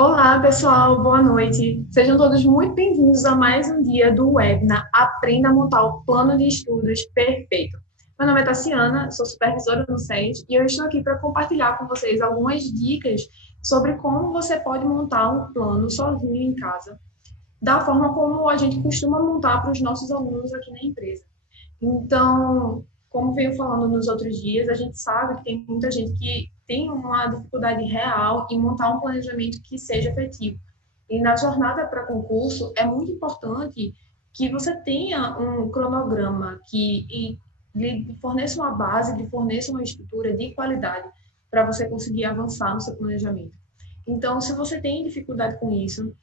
Olá, pessoal, boa noite. Sejam todos muito bem-vindos a mais um dia do webinar Aprenda a montar o plano de estudos perfeito. Meu nome é Tassiana, sou supervisora no SES e eu estou aqui para compartilhar com vocês algumas dicas sobre como você pode montar um plano sozinho em casa, da forma como a gente costuma montar para os nossos alunos aqui na empresa. Então, como venho falando nos outros dias, a gente sabe que tem muita gente que tem uma dificuldade real em montar um planejamento que seja efetivo. E na jornada para concurso, é muito importante que você tenha um cronograma que lhe forneça uma base, lhe forneça uma estrutura de qualidade para você conseguir avançar no seu planejamento. Então, se você tem dificuldade com isso,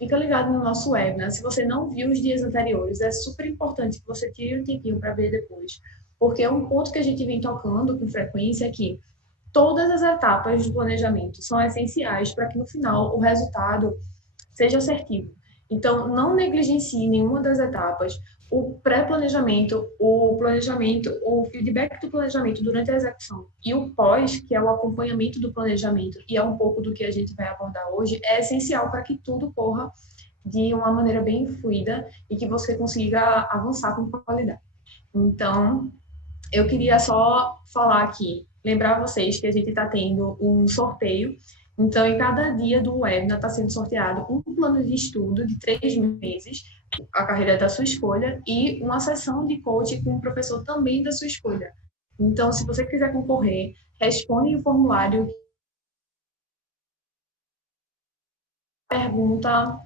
fica ligado no nosso webinar. Se você não viu os dias anteriores, é super importante que você tire um tempinho para ver depois. Porque um ponto que a gente vem tocando com frequência é que todas as etapas do planejamento são essenciais para que no final o resultado seja assertivo. Então, não negligencie nenhuma das etapas. O pré-planejamento, o planejamento, o feedback do planejamento durante a execução e o pós, que é o acompanhamento do planejamento, e é um pouco do que a gente vai abordar hoje, é essencial para que tudo corra de uma maneira bem fluida e que você consiga avançar com qualidade. Então, eu queria só falar aqui, lembrar vocês que a gente está tendo um sorteio. Então, em cada dia do webinar está sendo sorteado um plano de estudo de 3 meses, a carreira da sua escolha, e uma sessão de coaching com um professor também da sua escolha. Então, se você quiser concorrer, responde o formulário, pergunta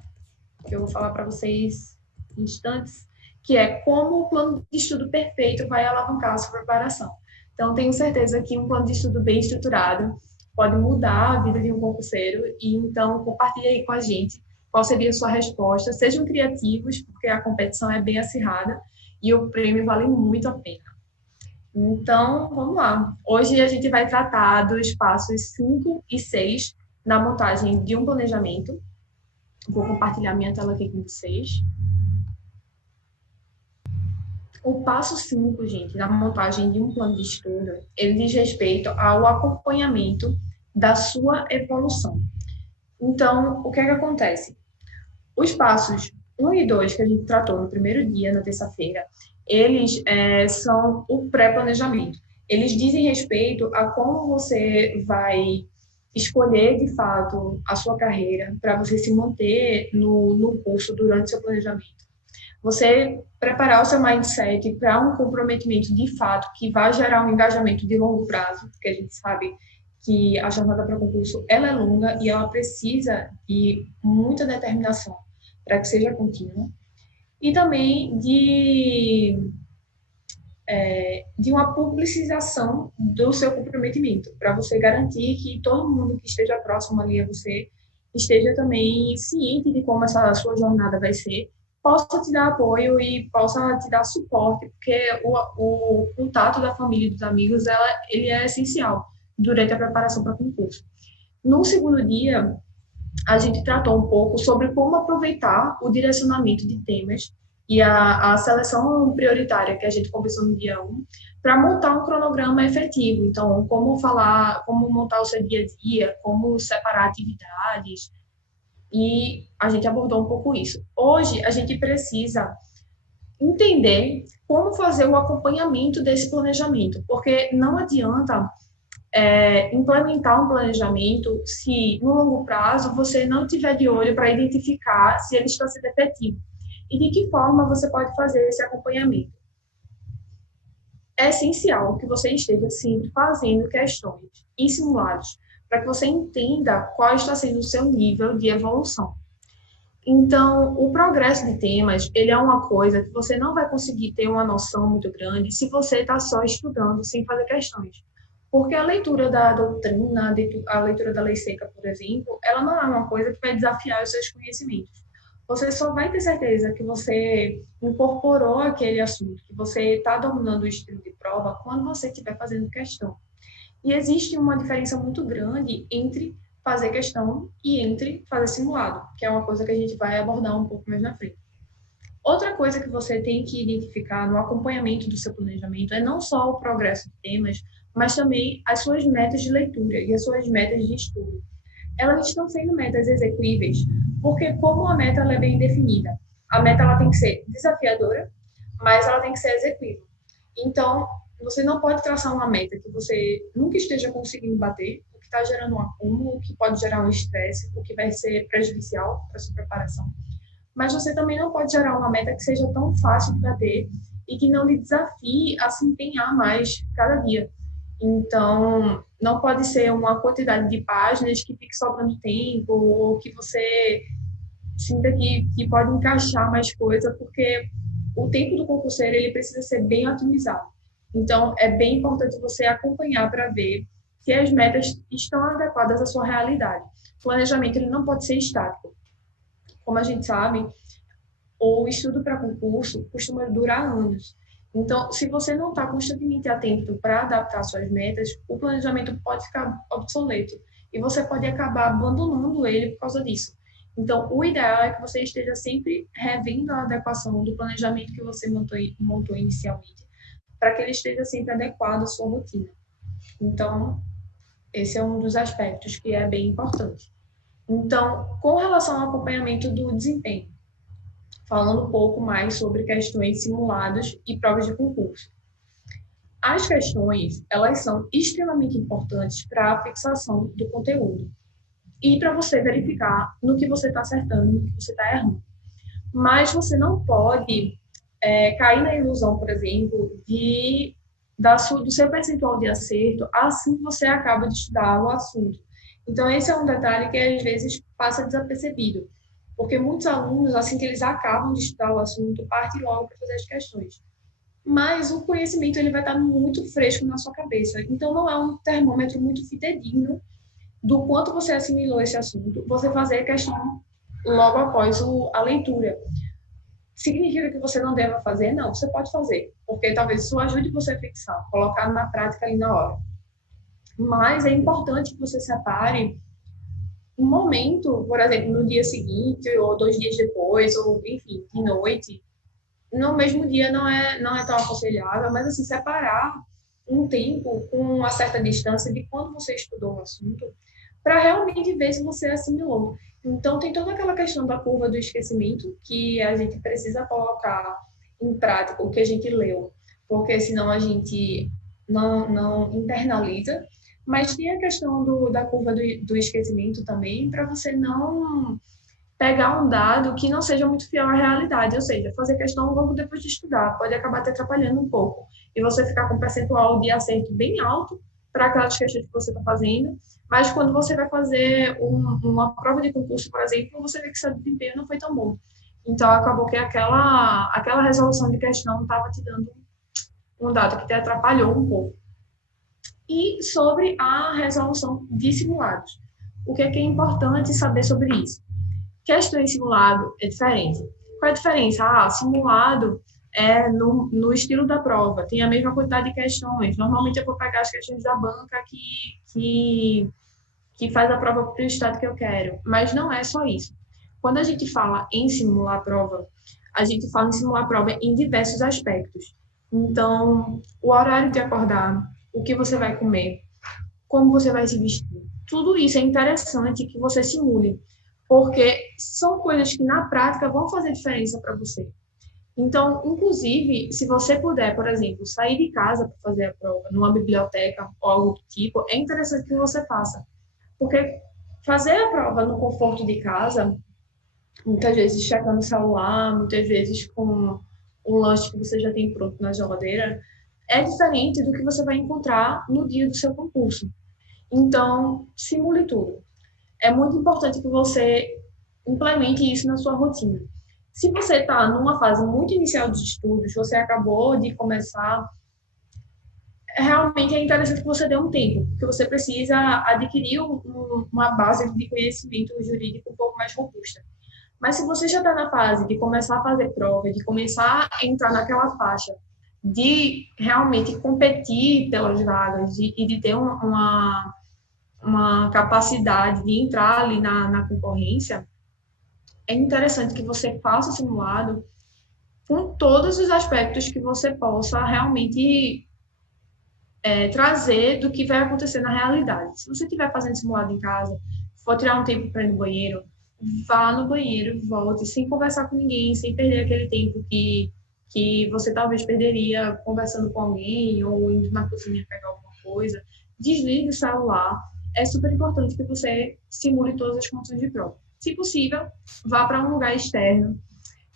que eu vou falar para vocês em instantes, que é como o plano de estudo perfeito vai alavancar a sua preparação. Então, tenho certeza que um plano de estudo bem estruturado pode mudar a vida de um concurseiro, e então compartilhe aí com a gente qual seria a sua resposta. Sejam criativos, porque a competição é bem acirrada e o prêmio vale muito a pena. Então, vamos lá. Hoje a gente vai tratar dos passos 5 e 6 na montagem de um planejamento. Vou compartilhar minha tela aqui com vocês. O passo 5, gente, na montagem de um plano de estudo, ele diz respeito ao acompanhamento da sua evolução. Então, o que é que acontece? Os passos 1 e 2 que a gente tratou no primeiro dia, na terça-feira, eles são o pré-planejamento. Eles dizem respeito a como você vai escolher, de fato, a sua carreira para você se manter no curso durante o seu planejamento. Você preparar o seu mindset para um comprometimento de fato que vai gerar um engajamento de longo prazo, porque a gente sabe que a jornada para concurso ela é longa e ela precisa de muita determinação para que seja contínua. E também de uma publicização do seu comprometimento, para você garantir que todo mundo que esteja próximo ali a você esteja também ciente de como essa sua jornada vai ser, possa te dar apoio e possa te dar suporte, porque o contato da família e dos amigos, ele é essencial durante a preparação para o concurso. No segundo dia, a gente tratou um pouco sobre como aproveitar o direcionamento de temas e a seleção prioritária que a gente conversou no dia 1 para montar um cronograma efetivo. Então, como montar o seu dia a dia, como separar atividades, e a gente abordou um pouco isso. Hoje, a gente precisa entender como fazer o acompanhamento desse planejamento, porque não adianta implementar um planejamento se, no longo prazo, você não tiver de olho para identificar se ele está sendo efetivo. E de que forma você pode fazer esse acompanhamento? É essencial que você esteja sempre fazendo questões e simulados para que você entenda qual está sendo o seu nível de evolução. Então, o progresso de temas, ele é uma coisa que você não vai conseguir ter uma noção muito grande se você está só estudando sem fazer questões. Porque a leitura da doutrina, a leitura da lei seca, por exemplo, ela não é uma coisa que vai desafiar os seus conhecimentos. Você só vai ter certeza que você incorporou aquele assunto, que você está dominando o estilo de prova quando você estiver fazendo questão. E existe uma diferença muito grande entre fazer questão e entre fazer simulado, que é uma coisa que a gente vai abordar um pouco mais na frente. Outra coisa que você tem que identificar no acompanhamento do seu planejamento é não só o progresso de temas, mas também as suas metas de leitura e as suas metas de estudo. elas estão sendo metas execuíveis, porque como a meta ela é bem definida, a meta ela tem que ser desafiadora, mas ela tem que ser execuível. Então, você não pode traçar uma meta que você nunca esteja conseguindo bater, o que está gerando um acúmulo, o que pode gerar um estresse, o que vai ser prejudicial para a sua preparação. Mas você também não pode gerar uma meta que seja tão fácil de bater e que não lhe desafie a se empenhar mais cada dia. Então, não pode ser uma quantidade de páginas que fique sobrando tempo ou que você sinta que pode encaixar mais coisa, porque o tempo do concurseiro ele precisa ser bem otimizado. Então, é bem importante você acompanhar para ver se as metas estão adequadas à sua realidade. O planejamento ele não pode ser estático. Como a gente sabe, o estudo para concurso costuma durar anos. Então, se você não está constantemente atento para adaptar suas metas, o planejamento pode ficar obsoleto e você pode acabar abandonando ele por causa disso. Então, o ideal é que você esteja sempre revendo a adequação do planejamento que você montou inicialmente, para que ele esteja sempre adequado à sua rotina. Então, esse é um dos aspectos que é bem importante. Então, com relação ao acompanhamento do desempenho, falando um pouco mais sobre questões simuladas e provas de concurso. As questões, elas são extremamente importantes para a fixação do conteúdo e para você verificar no que você está acertando, no que você está errando. Mas você não pode cair na ilusão, por exemplo, do seu percentual de acerto assim que você acaba de estudar o assunto. Então, esse é um detalhe que às vezes passa desapercebido, porque muitos alunos, assim que eles acabam de estudar o assunto, partem logo para fazer as questões. Mas o conhecimento ele vai estar muito fresco na sua cabeça. Então, não é um termômetro muito fidedigno do quanto você assimilou esse assunto, você fazer a questão logo após a leitura. Significa que você não deva fazer? Não, você pode fazer, porque talvez isso ajude você a fixar, colocar na prática ali na hora. Mas é importante que você separe um momento, por exemplo, no dia seguinte, ou 2 dias depois, ou enfim, de noite. No mesmo dia não é tão aconselhável, mas assim, separar um tempo com uma certa distância de quando você estudou o assunto, para realmente ver se você assimilou. Então, tem toda aquela questão da curva do esquecimento, que a gente precisa colocar em prática o que a gente leu, porque senão a gente não internaliza. Mas tem a questão da curva do esquecimento também, para você não pegar um dado que não seja muito fiel à realidade, ou seja, fazer questão logo depois de estudar, pode acabar te atrapalhando um pouco, e você ficar com um percentual de acerto bem alto para aquelas questões que você está fazendo, mas quando você vai fazer uma prova de concurso, por exemplo, você vê que seu desempenho não foi tão bom. Então, acabou que aquela resolução de questão estava te dando um dado que te atrapalhou um pouco. E sobre a resolução de simulados. O que é importante saber sobre isso? Questão em simulado é diferente. Qual é a diferença? Simulado é no estilo da prova, tem a mesma quantidade de questões. Normalmente eu vou pegar as questões da banca que faz a prova para o estado que eu quero, mas não é só isso. Quando a gente fala em simular a prova, a gente fala em simular a prova em diversos aspectos. Então, o horário de acordar, o que você vai comer, como você vai se vestir, tudo isso é interessante que você simule, porque são coisas que na prática vão fazer diferença para você. Então, inclusive, se você puder, por exemplo, sair de casa para fazer a prova numa biblioteca ou algo do tipo, é interessante que você faça. Porque fazer a prova no conforto de casa, muitas vezes checando o celular, muitas vezes com um lanche que você já tem pronto na geladeira, é diferente do que você vai encontrar no dia do seu concurso. Então, simule tudo. É muito importante que você implemente isso na sua rotina. Se você está numa fase muito inicial dos estudos, você acabou de começar, realmente é interessante que você dê um tempo, porque você precisa adquirir uma base de conhecimento jurídico um pouco mais robusta. Mas se você já está na fase de começar a fazer prova, de começar a entrar naquela faixa de realmente competir pelas vagas e de ter uma capacidade de entrar ali na concorrência, é interessante que você faça o simulado com todos os aspectos que você possa realmente trazer do que vai acontecer na realidade. Se você estiver fazendo simulado em casa, for tirar um tempo para ir no banheiro, vá no banheiro, volte, sem conversar com ninguém, sem perder aquele tempo que você talvez perderia conversando com alguém ou indo na cozinha pegar alguma coisa. Desligue o celular. É super importante que você simule todas as condições de prova. Se possível, vá para um lugar externo,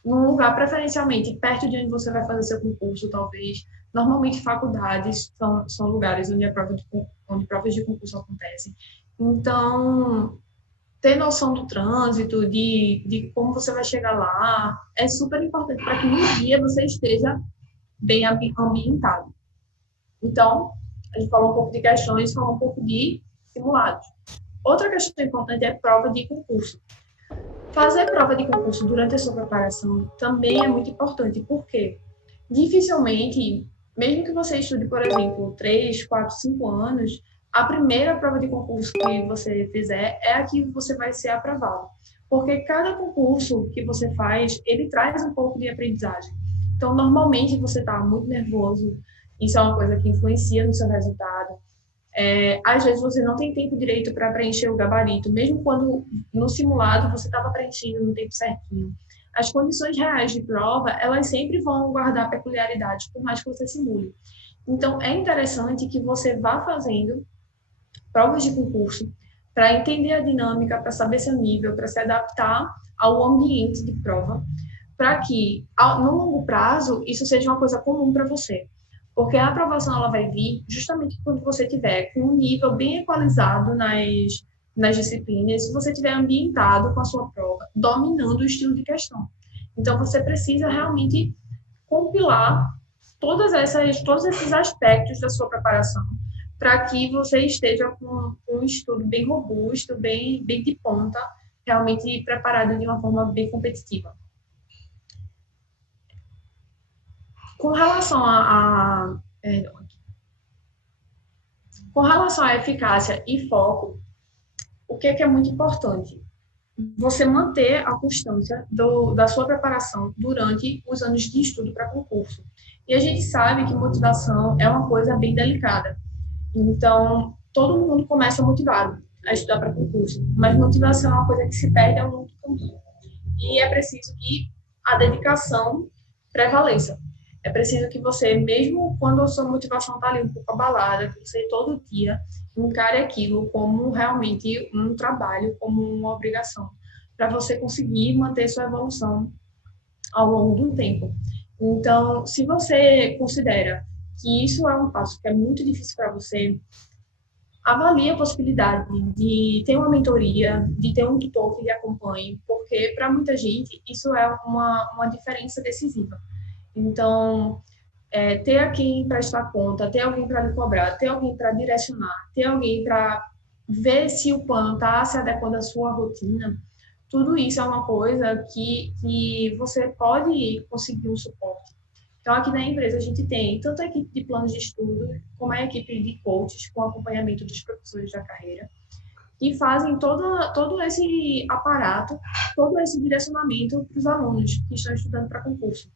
num lugar preferencialmente perto de onde você vai fazer seu concurso, talvez. Normalmente, faculdades são lugares onde, onde provas de concurso acontecem. Então, ter noção do trânsito, de como você vai chegar lá, é super importante para que no dia você esteja bem ambientado. Então, a gente falou um pouco de questões, falou um pouco de simulados. Outra questão importante é prova de concurso. Fazer prova de concurso durante a sua preparação também é muito importante, porque dificilmente, mesmo que você estude, por exemplo, 3, 4, 5 anos, a primeira prova de concurso que você fizer é a que você vai ser aprovado. Porque cada concurso que você faz, ele traz um pouco de aprendizagem. Então, normalmente, você está muito nervoso, isso é uma coisa que influencia no seu resultado. Às vezes você não tem tempo direito para preencher o gabarito, mesmo quando no simulado você estava preenchendo no tempo certinho. As condições reais de prova, elas sempre vão guardar peculiaridades, por mais que você simule. Então, é interessante que você vá fazendo provas de concurso para entender a dinâmica, para saber seu nível, para se adaptar ao ambiente de prova, para que, no longo prazo, isso seja uma coisa comum para você. Porque a aprovação ela vai vir justamente quando você tiver com um nível bem equalizado nas disciplinas, se você tiver ambientado com a sua prova, dominando o estilo de questão. Então, você precisa realmente compilar todos esses aspectos da sua preparação para que você esteja com um estudo bem robusto, bem de ponta, realmente preparado de uma forma bem competitiva. Com relação com relação à eficácia e foco, o que é muito importante? Você manter a constância da sua preparação durante os anos de estudo para concurso. E a gente sabe que motivação é uma coisa bem delicada. Então, todo mundo começa motivado a estudar para concurso, mas motivação é uma coisa que se perde ao longo do caminho. E é preciso que a dedicação prevaleça. É preciso que você, mesmo quando a sua motivação está ali um pouco abalada, que você todo dia encare aquilo como realmente um trabalho, como uma obrigação, para você conseguir manter sua evolução ao longo do tempo. Então, se você considera que isso é um passo que é muito difícil para você, avalie a possibilidade de ter uma mentoria, de ter um tutor que lhe acompanhe, porque para muita gente isso é uma diferença decisiva. Então, ter a quem prestar conta, ter alguém para lhe cobrar, ter alguém para direcionar, ter alguém para ver se o plano está se adequando à sua rotina, tudo isso é uma coisa que você pode conseguir um suporte. Então, aqui na empresa a gente tem tanto a equipe de planos de estudo, como a equipe de coaches, com acompanhamento dos professores da carreira, que fazem todo esse aparato, todo esse direcionamento para os alunos que estão estudando para concurso.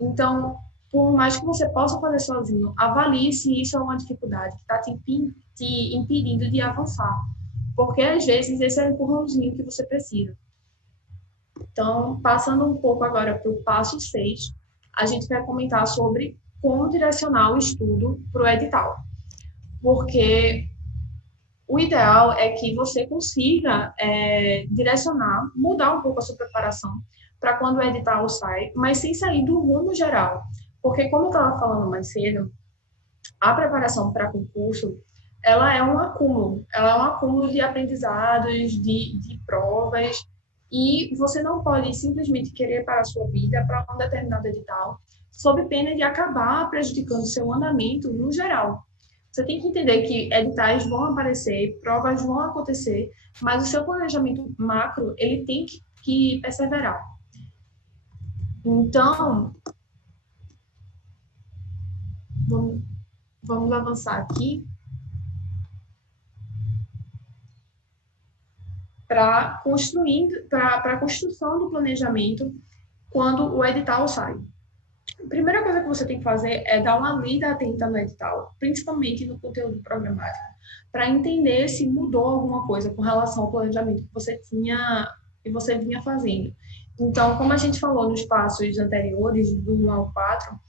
Então, por mais que você possa fazer sozinho, avalie se isso é uma dificuldade que está te impedindo de avançar. Porque, às vezes, esse é o empurrãozinho que você precisa. Então, passando um pouco agora para o passo 6, a gente vai comentar sobre como direcionar o estudo para o edital. Porque o ideal é que você consiga direcionar, mudar um pouco a sua preparação para quando o edital sai, mas sem sair do rumo geral. Porque, como eu estava falando mais cedo, a preparação para concurso, ela é um acúmulo de aprendizados, de provas, e você não pode simplesmente querer para a sua vida para um determinado edital, sob pena de acabar prejudicando o seu andamento no geral. Você tem que entender que editais vão aparecer, provas vão acontecer, mas o seu planejamento macro, ele tem que perseverar. Então, vamos avançar aqui para a construção do planejamento quando o edital sai. A primeira coisa que você tem que fazer é dar uma lida atenta no edital, principalmente no conteúdo programático, para entender se mudou alguma coisa com relação ao planejamento que você vinha fazendo. Então, como a gente falou nos passos anteriores, do 1 ao 4,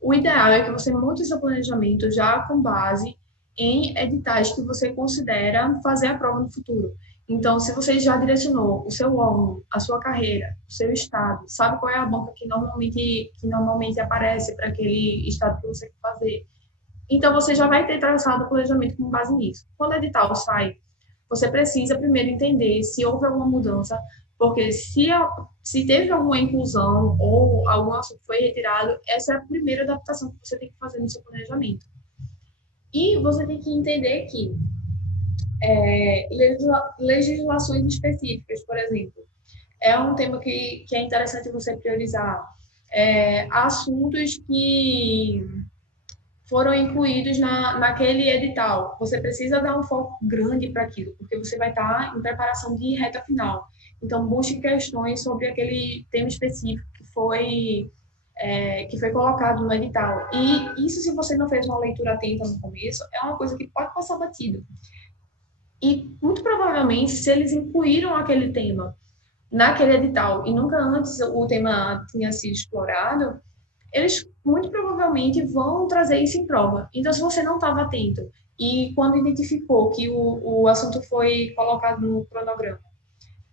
o ideal é que você monte seu planejamento já com base em editais que você considera fazer a prova no futuro. Então, se você já direcionou o seu órgão, a sua carreira, o seu estado, sabe qual é a banca que normalmente aparece para aquele estado que você quer fazer, então você já vai ter traçado o planejamento com base nisso. Quando o edital sai, você precisa primeiro entender se houve alguma mudança, porque se teve alguma inclusão ou algum assunto foi retirado, essa é a primeira adaptação que você tem que fazer no seu planejamento. E você tem que entender que legislações específicas, por exemplo, é um tema que é interessante você priorizar. Assuntos que foram incluídos naquele edital. Você precisa dar um foco grande para aquilo, porque você vai estar em preparação de reta final. Então, busque questões sobre aquele tema específico que foi colocado no edital. E isso, se você não fez uma leitura atenta no começo, é uma coisa que pode passar batido. E, muito provavelmente, se eles incluíram aquele tema naquele edital e nunca antes o tema tinha sido explorado, eles muito provavelmente vão trazer isso em prova. Então, se você não estava atento e quando identificou que o assunto foi colocado no cronograma,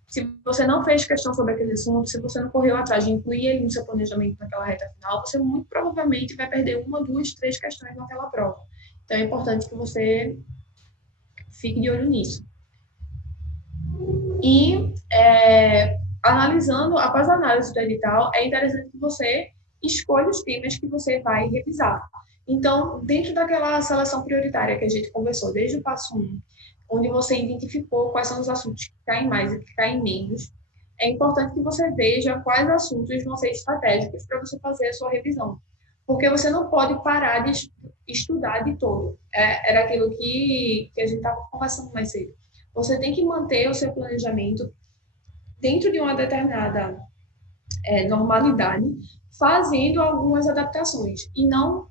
se você não fez questão sobre aquele assunto, se você não correu atrás de incluir ele no seu planejamento naquela reta final, você muito provavelmente vai perder uma, duas, três questões naquela prova. Então, é importante que você fique de olho nisso. E, após a análise do edital, é interessante que você escolha os temas que você vai revisar. Então, dentro daquela seleção prioritária que a gente conversou, desde o passo 1, onde você identificou quais são os assuntos que caem mais e que caem menos, é importante que você veja quais assuntos vão ser estratégicos para você fazer a sua revisão. Porque você não pode parar de estudar de todo. Era aquilo que a gente estava conversando mais cedo. Você tem que manter o seu planejamento dentro de uma determinada normalidade, fazendo algumas adaptações e não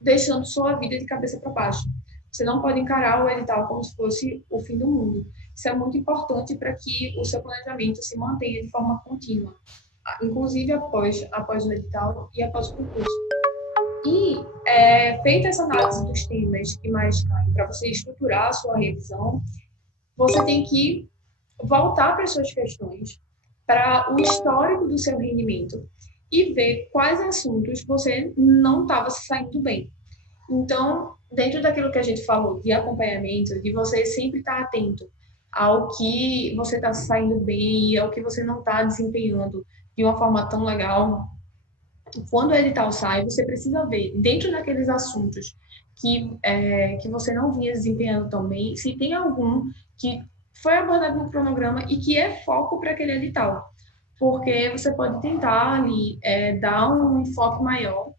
deixando sua vida de cabeça para baixo. Você não pode encarar o edital como se fosse o fim do mundo. Isso é muito importante para que o seu planejamento se mantenha de forma contínua, inclusive após o edital e após o concurso. E, feita essa análise dos temas que mais caem, para você estruturar a sua revisão, você tem que voltar para as suas questões, para o histórico do seu rendimento e ver quais assuntos você não estava se saindo bem. Então, dentro daquilo que a gente falou de acompanhamento, de você sempre estar atento ao que você está se saindo bem e ao que você não está desempenhando de uma forma tão legal, quando o edital sai, você precisa ver, dentro daqueles assuntos que você não vinha desempenhando tão bem, se tem algum que foi abordado no cronograma e que é foco para aquele edital. Porque você pode tentar ali dar um enfoque maior,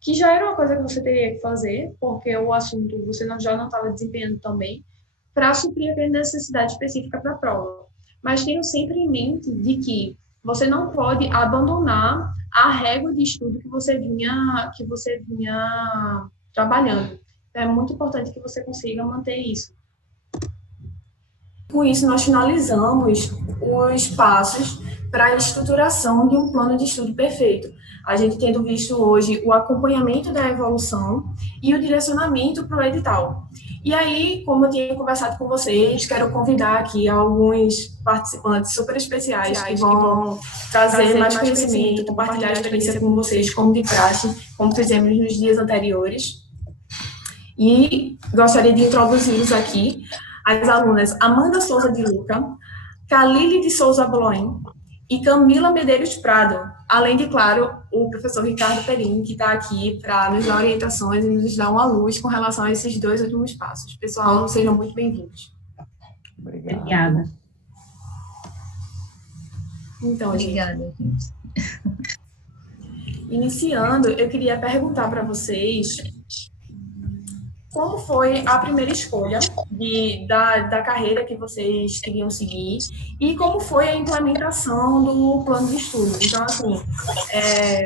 que já era uma coisa que você teria que fazer, porque o assunto você já não estava desempenhando tão bem, para suprir aquela necessidade específica para a prova. Mas tenha sempre em mente de que você não pode abandonar a régua de estudo que você vinha trabalhando. Então, é muito importante que você consiga manter isso. Com isso, nós finalizamos os passos para a estruturação de um plano de estudo perfeito. A gente tendo visto hoje o acompanhamento da evolução e o direcionamento para o edital. E aí, como eu tinha conversado com vocês, quero convidar aqui alguns participantes super especiais que vão trazer mais conhecimento, compartilhar a experiência com vocês, como de praxe, como fizemos nos dias anteriores. E gostaria de introduzi-los aqui as alunas Amanda Souza de Luca, Kalile de Souza Bloem e Camila Medeiros Prado, além de, claro, o professor Ricardo Perini, que está aqui para nos dar orientações e nos dar uma luz com relação a esses dois últimos passos. Pessoal, sejam muito bem-vindos. Obrigada. Então, obrigada, gente. Iniciando, eu queria perguntar para vocês como foi a primeira escolha da carreira que vocês queriam seguir e como foi a implementação do plano de estudo. Então, assim,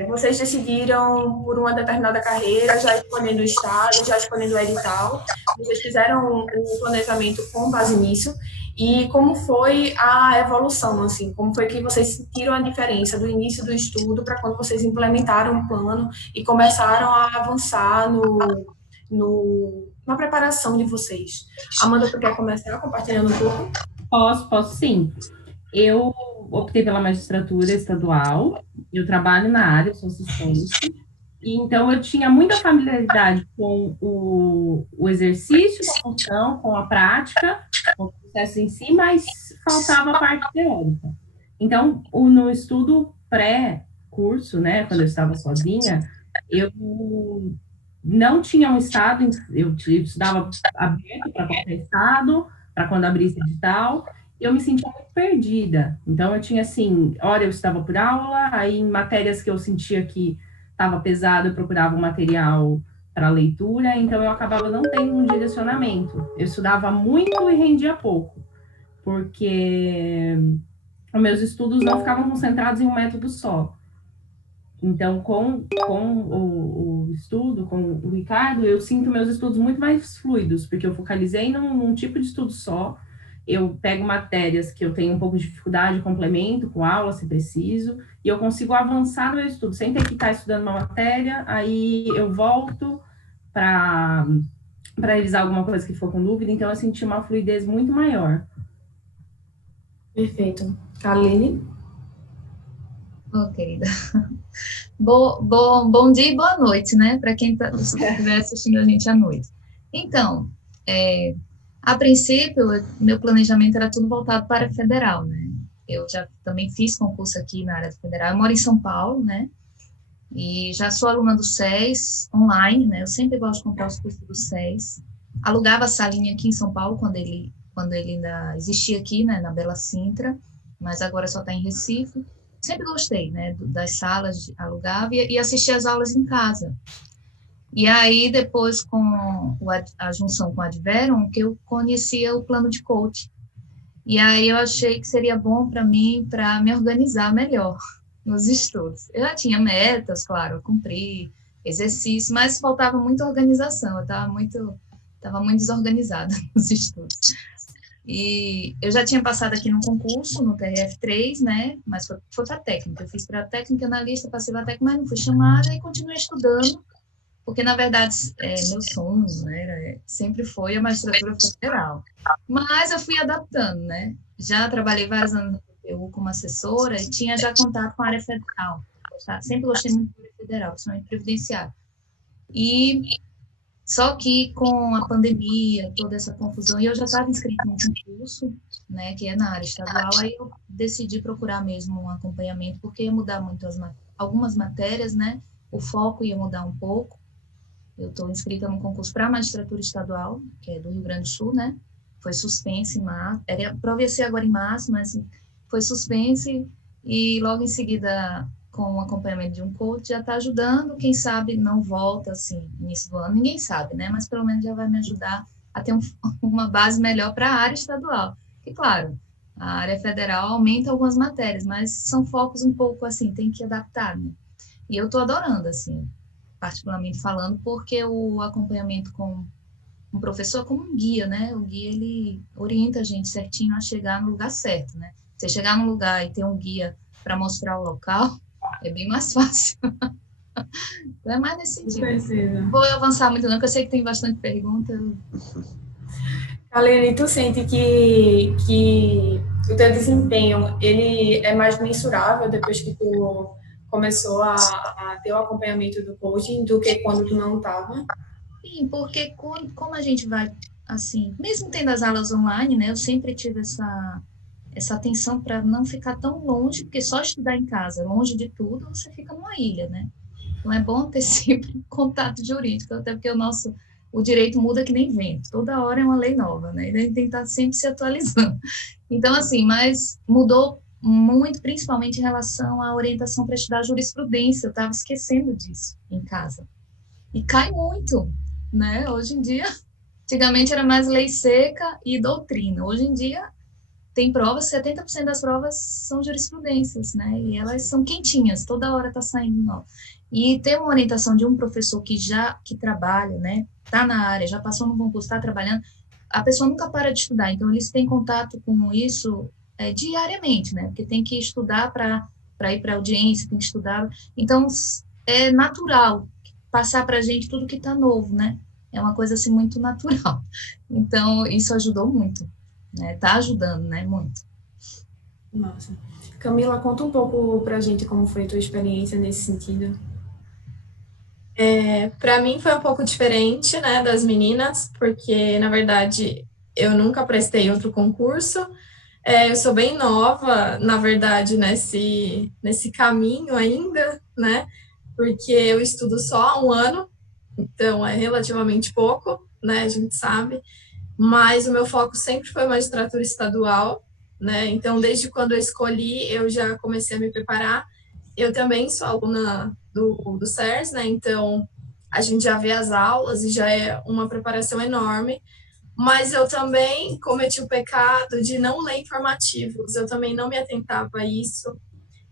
vocês decidiram por uma determinada carreira, já escolhendo o estado, já escolhendo o edital, vocês fizeram o planejamento com base nisso, e como foi a evolução, assim, como foi que vocês sentiram a diferença do início do estudo para quando vocês implementaram o plano e começaram a avançar na preparação de vocês. Amanda, tu quer começar compartilhando um pouco? Posso sim. Eu optei pela magistratura estadual, eu trabalho na área, sou assistente, e então eu tinha muita familiaridade com o exercício da função, com a prática, com o processo em si, mas faltava a parte teórica. Então, no estudo pré-curso, né, quando eu estava sozinha, eu não tinha um estado, eu estudava aberto para qualquer estado, para quando abrisse edital, e eu me sentia muito perdida. Então, eu tinha assim, hora eu estudava por aula, aí em matérias que eu sentia que estava pesado, eu procurava um material para leitura, então eu acabava não tendo um direcionamento. Eu estudava muito e rendia pouco, porque os meus estudos não ficavam concentrados em um método só. Então, com o estudo, com o Ricardo, eu sinto meus estudos muito mais fluidos, porque eu focalizei num tipo de estudo só. Eu pego matérias que eu tenho um pouco de dificuldade, complemento com aula, se preciso, e eu consigo avançar no meu estudo, sem ter que estar estudando uma matéria, aí eu volto para revisar alguma coisa que for com dúvida, então eu senti uma fluidez muito maior. Perfeito. Kaline? Querida. Bom dia e boa noite, né? Para quem estiver assistindo a gente à noite. Então, a princípio, meu planejamento era tudo voltado para a federal, né? Eu já também fiz concurso aqui na área federal. Eu moro em São Paulo, né? E já sou aluna do SES online, né? Eu sempre gosto de comprar os cursos do SES. Alugava a salinha aqui em São Paulo quando ele ainda existia aqui, né? Na Bela Sintra, mas agora só está em Recife. Sempre gostei, né, das salas, alugava e assistia as aulas em casa. E aí, depois, com a junção com a Adverum, que eu conhecia o plano de coach. E aí eu achei que seria bom para mim, para me organizar melhor nos estudos. Eu já tinha metas, claro, eu cumpri, exercício, mas faltava muita organização, eu estava muito desorganizada nos estudos. E eu já tinha passado aqui num concurso, no TRF3, né, mas foi para técnica, eu fiz para técnica analista, passei para técnica, mas não fui chamada e continuei estudando, porque, na verdade, meu sonho, né, sempre foi a magistratura federal. Mas eu fui adaptando, né, já trabalhei vários anos no PPU como assessora e tinha já contato com a área federal, sempre gostei muito da área federal, principalmente previdenciária. E só que com a pandemia, toda essa confusão, e eu já estava inscrita em um concurso, né, que é na área estadual, aí eu decidi procurar mesmo um acompanhamento, porque ia mudar muito algumas matérias, né, o foco ia mudar um pouco. Eu estou inscrita num concurso para a magistratura estadual, que é do Rio Grande do Sul, né, foi suspense em março, a prova ia ser agora em março, mas foi suspense, e logo em seguida, com o acompanhamento de um coach, já está ajudando, quem sabe não volta, assim, início do ano, ninguém sabe, né, mas pelo menos já vai me ajudar a ter uma base melhor para a área estadual. E, claro, a área federal aumenta algumas matérias, mas são focos um pouco, assim, tem que adaptar, né, e eu estou adorando, assim, particularmente falando, porque o acompanhamento com um professor é como um guia, né, o guia, ele orienta a gente certinho a chegar no lugar certo, né, você chegar num lugar e ter um guia para mostrar o local, é bem mais fácil. Então é mais nesse sentido. Vou avançar muito não, porque eu sei que tem bastante pergunta. Kaline, tu sente que o teu desempenho ele é mais mensurável depois que tu começou a ter o acompanhamento do coaching do que quando tu não estava? Sim, porque como a gente vai, assim, mesmo tendo as aulas online, né, eu sempre tive essa atenção para não ficar tão longe, porque só estudar em casa, longe de tudo, você fica numa ilha, né? Então é bom ter sempre contato jurídico, até porque o direito muda que nem vento, toda hora é uma lei nova, né? E a gente tem que estar sempre se atualizando. Então, assim, mas mudou muito, principalmente em relação à orientação para estudar jurisprudência, eu estava esquecendo disso em casa. E cai muito. né? Hoje em dia, antigamente era mais lei seca e doutrina. Hoje em dia tem provas, 70% das provas são jurisprudências, né? E elas são quentinhas, toda hora está saindo nova. E ter uma orientação de um professor que trabalha, né? Está na área, já passou no concurso, está trabalhando, a pessoa nunca para de estudar. Então, eles têm contato com isso diariamente, né? Porque tem que estudar para ir para a audiência, tem que estudar. Então, é natural passar para a gente tudo que está novo, né? É uma coisa assim muito natural. Então, isso ajudou muito, né? Tá ajudando, né? Muito. Nossa. Camila, conta um pouco pra gente como foi a tua experiência nesse sentido. Para mim foi um pouco diferente, né, das meninas, porque, na verdade, eu nunca prestei outro concurso. Eu sou bem nova, na verdade, nesse caminho ainda, né, porque eu estudo só há um ano, então é relativamente pouco, né, a gente sabe, mas o meu foco sempre foi magistratura estadual, né, então desde quando eu escolhi, eu já comecei a me preparar. Eu também sou aluna do SERS, né, então a gente já vê as aulas e já é uma preparação enorme, mas eu também cometi o pecado de não ler informativos, eu também não me atentava a isso,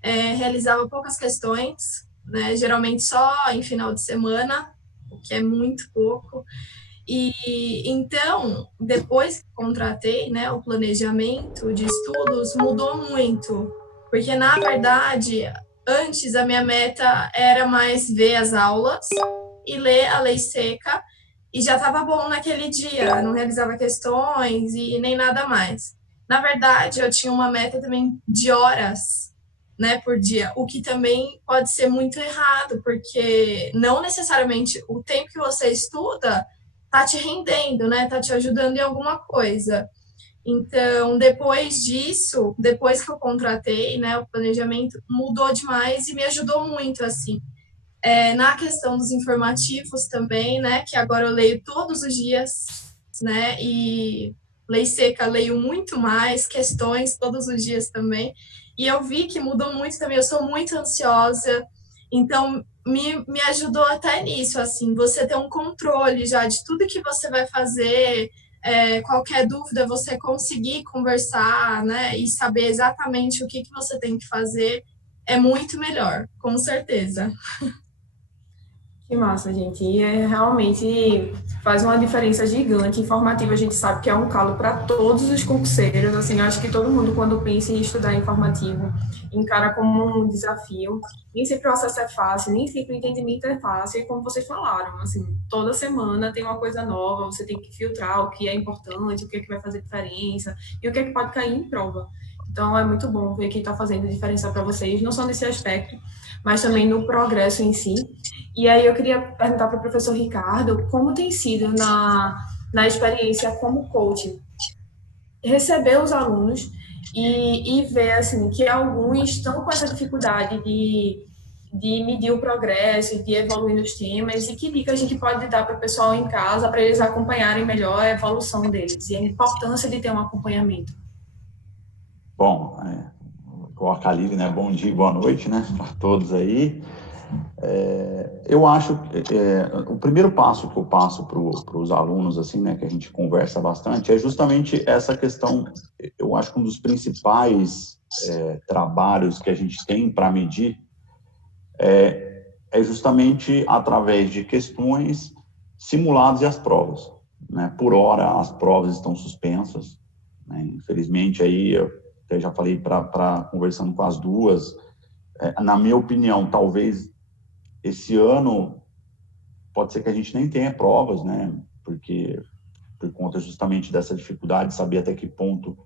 realizava poucas questões, né, geralmente só em final de semana, o que é muito pouco. E então, depois que contratei, né, o planejamento de estudos mudou muito, porque na verdade, antes a minha meta era mais ver as aulas e ler a lei seca, e já estava bom naquele dia, não realizava questões e nem nada mais. Na verdade, eu tinha uma meta também de horas, né, por dia, o que também pode ser muito errado, porque não necessariamente o tempo que você estuda tá te rendendo, né, tá te ajudando em alguma coisa. Então, depois disso, depois que eu contratei, né, o planejamento mudou demais e me ajudou muito, assim. Na questão dos informativos também, né, que agora eu leio todos os dias, né, e lei seca leio muito mais, questões todos os dias também, e eu vi que mudou muito também, eu sou muito ansiosa, então me ajudou até nisso, assim, você ter um controle já de tudo que você vai fazer, qualquer dúvida você conseguir conversar, né, e saber exatamente o que você tem que fazer, é muito melhor, com certeza. Que massa, gente. E realmente faz uma diferença gigante. Informativo, a gente sabe que é um calo para todos os concurseiros. Assim, acho que todo mundo, quando pensa em estudar informativo, encara como um desafio. Nem sempre o acesso é fácil, nem sempre o entendimento é fácil. E como vocês falaram, assim, toda semana tem uma coisa nova, você tem que filtrar o que é importante, o que é que vai fazer diferença e o que é que pode cair em prova. Então, é muito bom ver que está fazendo diferença para vocês, não só nesse aspecto, mas também no progresso em si. E aí eu queria perguntar para o professor Ricardo como tem sido na experiência como coach receber os alunos e ver assim que alguns estão com essa dificuldade de medir o progresso, de evoluir nos temas, e que dica a gente pode dar para o pessoal em casa para eles acompanharem melhor a evolução deles e a importância de ter um acompanhamento. Bom, coloca ali, né? Bom dia, boa noite, né? Para todos aí. Eu acho que o primeiro passo que eu passo para os alunos, assim, né, que a gente conversa bastante, é justamente essa questão. Eu acho que um dos principais trabalhos que a gente tem para medir é justamente através de questões simuladas e as provas, né? Por hora, as provas estão suspensas, né? Infelizmente, aí eu até já falei conversando com as duas, na minha opinião, talvez esse ano pode ser que a gente nem tenha provas, né? Porque por conta justamente dessa dificuldade de saber até que ponto.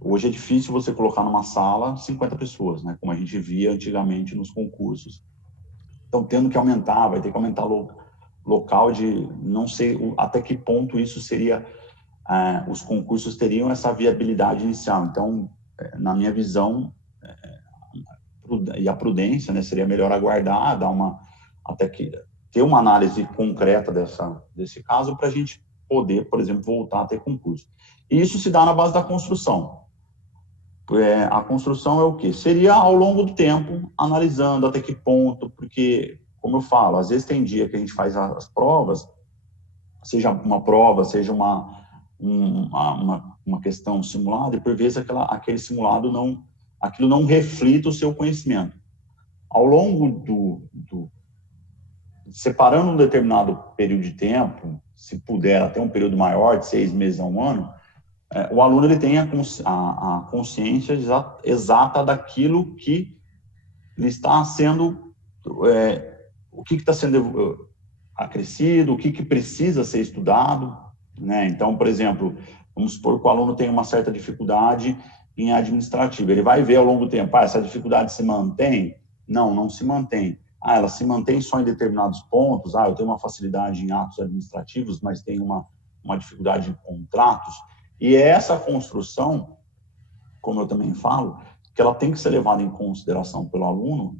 Hoje é difícil você colocar numa sala 50 pessoas, né? Como a gente via antigamente nos concursos. Então, tendo que aumentar, vai ter que aumentar o local de... Não sei até que ponto isso seria... os concursos teriam essa viabilidade inicial. Então, na minha visão, e a prudência, né? Seria melhor aguardar, até que ter uma análise concreta desse caso para a gente poder, por exemplo, voltar a ter concurso. E isso se dá na base da construção. A construção é o quê? Seria ao longo do tempo, analisando até que ponto, porque, como eu falo, às vezes tem dia que a gente faz as provas seja uma prova, seja uma questão simulada, e por vezes aquele simulado aquilo não reflita o seu conhecimento. Ao longo separando um determinado período de tempo, se puder até um período maior, de 6 meses a 1 ano, o aluno ele tem a consciência exata daquilo que lhe está sendo, o que está sendo acrescido, o que precisa ser estudado, né? Então, por exemplo, vamos supor que o aluno tem uma certa dificuldade em administrativa. Ele vai ver ao longo do tempo, essa dificuldade se mantém? Não se mantém. Ela se mantém só em determinados pontos. Eu tenho uma facilidade em atos administrativos, mas tenho uma dificuldade em contratos. E é essa construção, como eu também falo, que ela tem que ser levada em consideração pelo aluno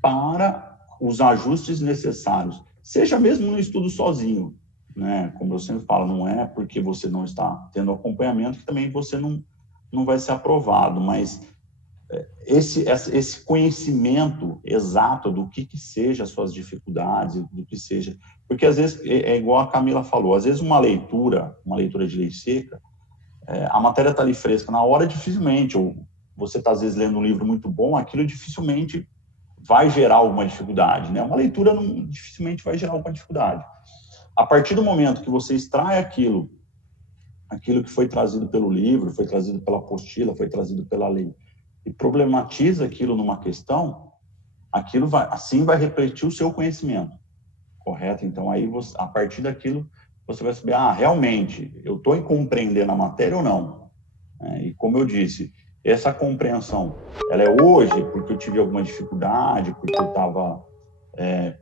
para os ajustes necessários, seja mesmo no estudo sozinho, né? Como eu sempre falo, não é porque você não está tendo acompanhamento que também você não vai ser aprovado, mas esse conhecimento exato do que seja as suas dificuldades, do que seja, porque às vezes é igual a Camila falou, às vezes uma leitura de lei seca, a matéria está ali fresca na hora, dificilmente, ou você está às vezes lendo um livro muito bom, aquilo dificilmente vai gerar alguma dificuldade, né? Uma leitura dificilmente vai gerar alguma dificuldade. A partir do momento que você extrai aquilo que foi trazido pelo livro, foi trazido pela apostila, foi trazido pela lei, e problematiza aquilo numa questão, aquilo vai refletir o seu conhecimento, correto? Então, aí, a partir daquilo, você vai saber, realmente, eu estou compreendendo a matéria ou não? E como eu disse, essa compreensão, ela é hoje porque eu tive alguma dificuldade, porque eu estava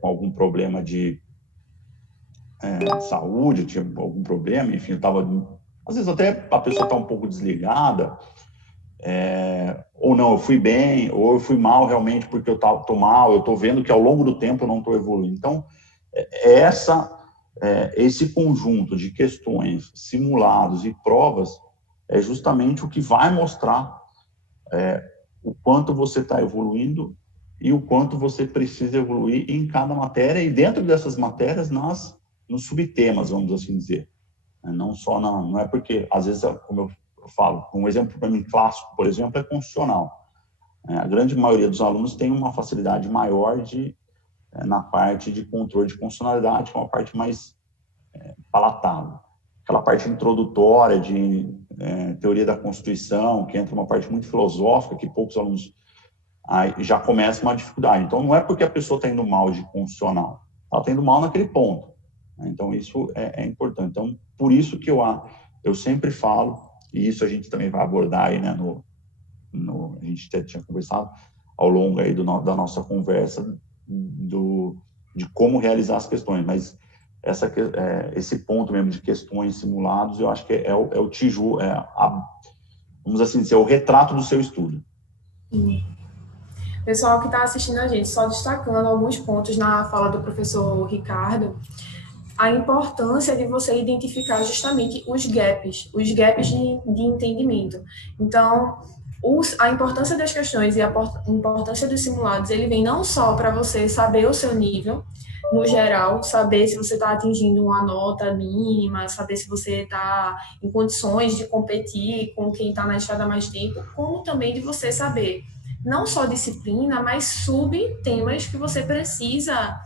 com algum problema de saúde, eu tinha algum problema, enfim, eu estava... Às vezes até a pessoa está um pouco desligada, ou não, eu fui bem, ou eu fui mal realmente porque eu estou mal, eu estou vendo que ao longo do tempo eu não estou evoluindo. Então, esse conjunto de questões, simulados e provas é justamente o que vai mostrar o quanto você está evoluindo e o quanto você precisa evoluir em cada matéria e dentro dessas matérias nos subtemas, vamos assim dizer. Não só não é porque, às vezes, como eu falo, um exemplo para mim clássico, por exemplo, é constitucional. A grande maioria dos alunos tem uma facilidade maior na parte de controle de constitucionalidade, que é uma parte mais palatável. Aquela parte introdutória de teoria da Constituição, que entra uma parte muito filosófica, que poucos alunos já começa uma dificuldade. Então, não é porque a pessoa está indo mal de constitucional, ela está indo mal naquele ponto. Então, isso é importante. Então, por isso que eu sempre falo, e isso a gente também vai abordar aí, né, a gente até tinha conversado ao longo aí da nossa conversa de como realizar as questões, mas esse ponto mesmo de questões simulados, eu acho que é o tijolo, vamos assim dizer, o retrato do seu estudo. Pessoal que está assistindo a gente, só destacando alguns pontos na fala do professor Ricardo, a importância de você identificar justamente os gaps de entendimento. Então, a importância das questões e a importância dos simulados, ele vem não só para você saber o seu nível, no geral, saber se você está atingindo uma nota mínima, saber se você está em condições de competir com quem está na estrada há mais tempo, como também de você saber não só disciplina, mas subtemas que você precisa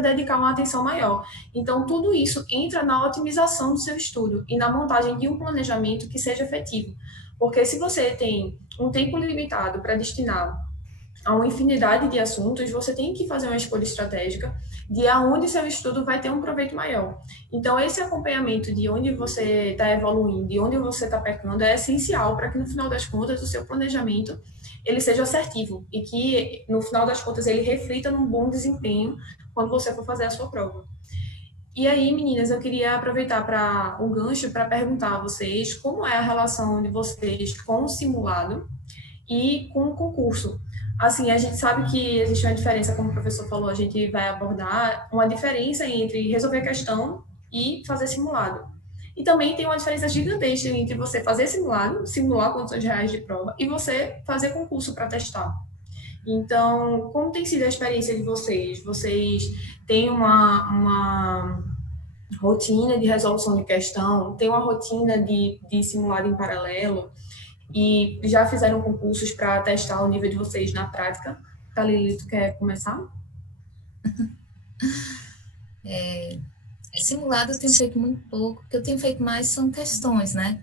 dedicar uma atenção maior. Então, tudo isso entra na otimização do seu estudo e na montagem de um planejamento que seja efetivo. Porque se você tem um tempo limitado para destinar a uma infinidade de assuntos, você tem que fazer uma escolha estratégica de aonde seu estudo vai ter um proveito maior. Então, esse acompanhamento de onde você está evoluindo, de onde você está pecando, é essencial para que, no final das contas, o seu planejamento ele seja assertivo e que, no final das contas, ele reflita num bom desempenho quando você for fazer a sua prova. E aí, meninas, eu queria aproveitar para o gancho para perguntar a vocês como é a relação de vocês com o simulado e com o concurso. Assim, a gente sabe que existe uma diferença, como o professor falou, a gente vai abordar uma diferença entre resolver questão e fazer simulado. E também tem uma diferença gigantesca entre você fazer simulado, simular condições reais de prova, e você fazer concurso para testar. Então, como tem sido a experiência de vocês? Vocês têm uma rotina de resolução de questão, tem uma rotina de simulado em paralelo e já fizeram concursos para testar o nível de vocês na prática? Kalili, tu quer começar? Simulado eu tenho feito muito pouco, o que eu tenho feito mais são questões, né?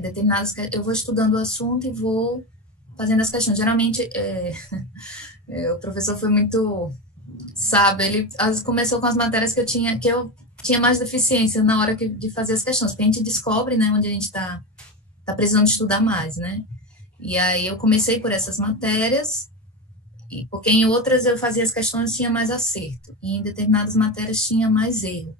Determinadas, eu vou estudando o assunto e vou fazendo as questões. Geralmente, o professor foi muito sábio, ele começou com as matérias que eu tinha mais deficiência na hora de fazer as questões, porque a gente descobre, né, onde a gente está precisando estudar mais, né? E aí eu comecei por essas matérias, porque em outras eu fazia as questões e tinha mais acerto, e em determinadas matérias tinha mais erro.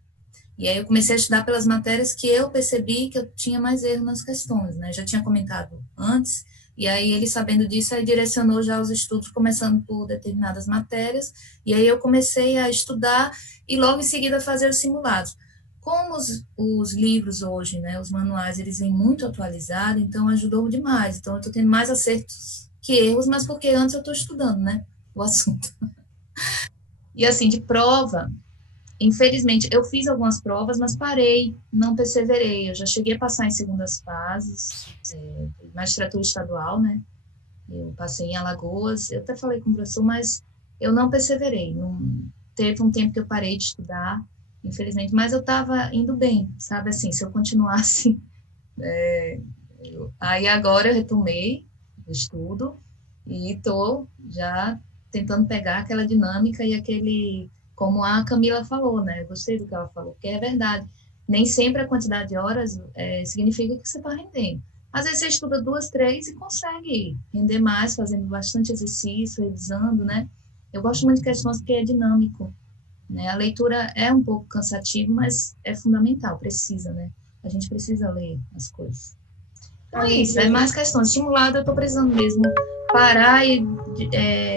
E aí eu comecei a estudar pelas matérias que eu percebi que eu tinha mais erro nas questões, né? Já tinha comentado antes, e aí ele, sabendo disso, aí direcionou já os estudos, começando por determinadas matérias, e aí eu comecei a estudar e logo em seguida fazer os simulados. Como os livros hoje, né, os manuais, eles vêm muito atualizados, então ajudou demais. Então eu estou tendo mais acertos que erros, mas porque antes eu estou estudando, né, o assunto. E assim, de prova, infelizmente, eu fiz algumas provas, mas parei, não perseverei. Eu já cheguei a passar em segundas fases, magistratura estadual, né? Eu passei em Alagoas, eu até falei com o professor, mas eu não perseverei. Teve um tempo que eu parei de estudar, infelizmente, mas eu estava indo bem, sabe? Assim, se eu continuasse... Aí agora eu retomei o estudo e estou já tentando pegar aquela dinâmica e aquele... Como a Camila falou, né? Eu gostei do que ela falou, porque é verdade. Nem sempre a quantidade de horas significa que você está rendendo. Às vezes você estuda 2, 3 e consegue render mais, fazendo bastante exercício, revisando, né? Eu gosto muito de questões porque é dinâmico, né? A leitura é um pouco cansativa, mas é fundamental, precisa, né? A gente precisa ler as coisas. Então é isso, é mais questões. Simulado eu estou precisando mesmo parar e,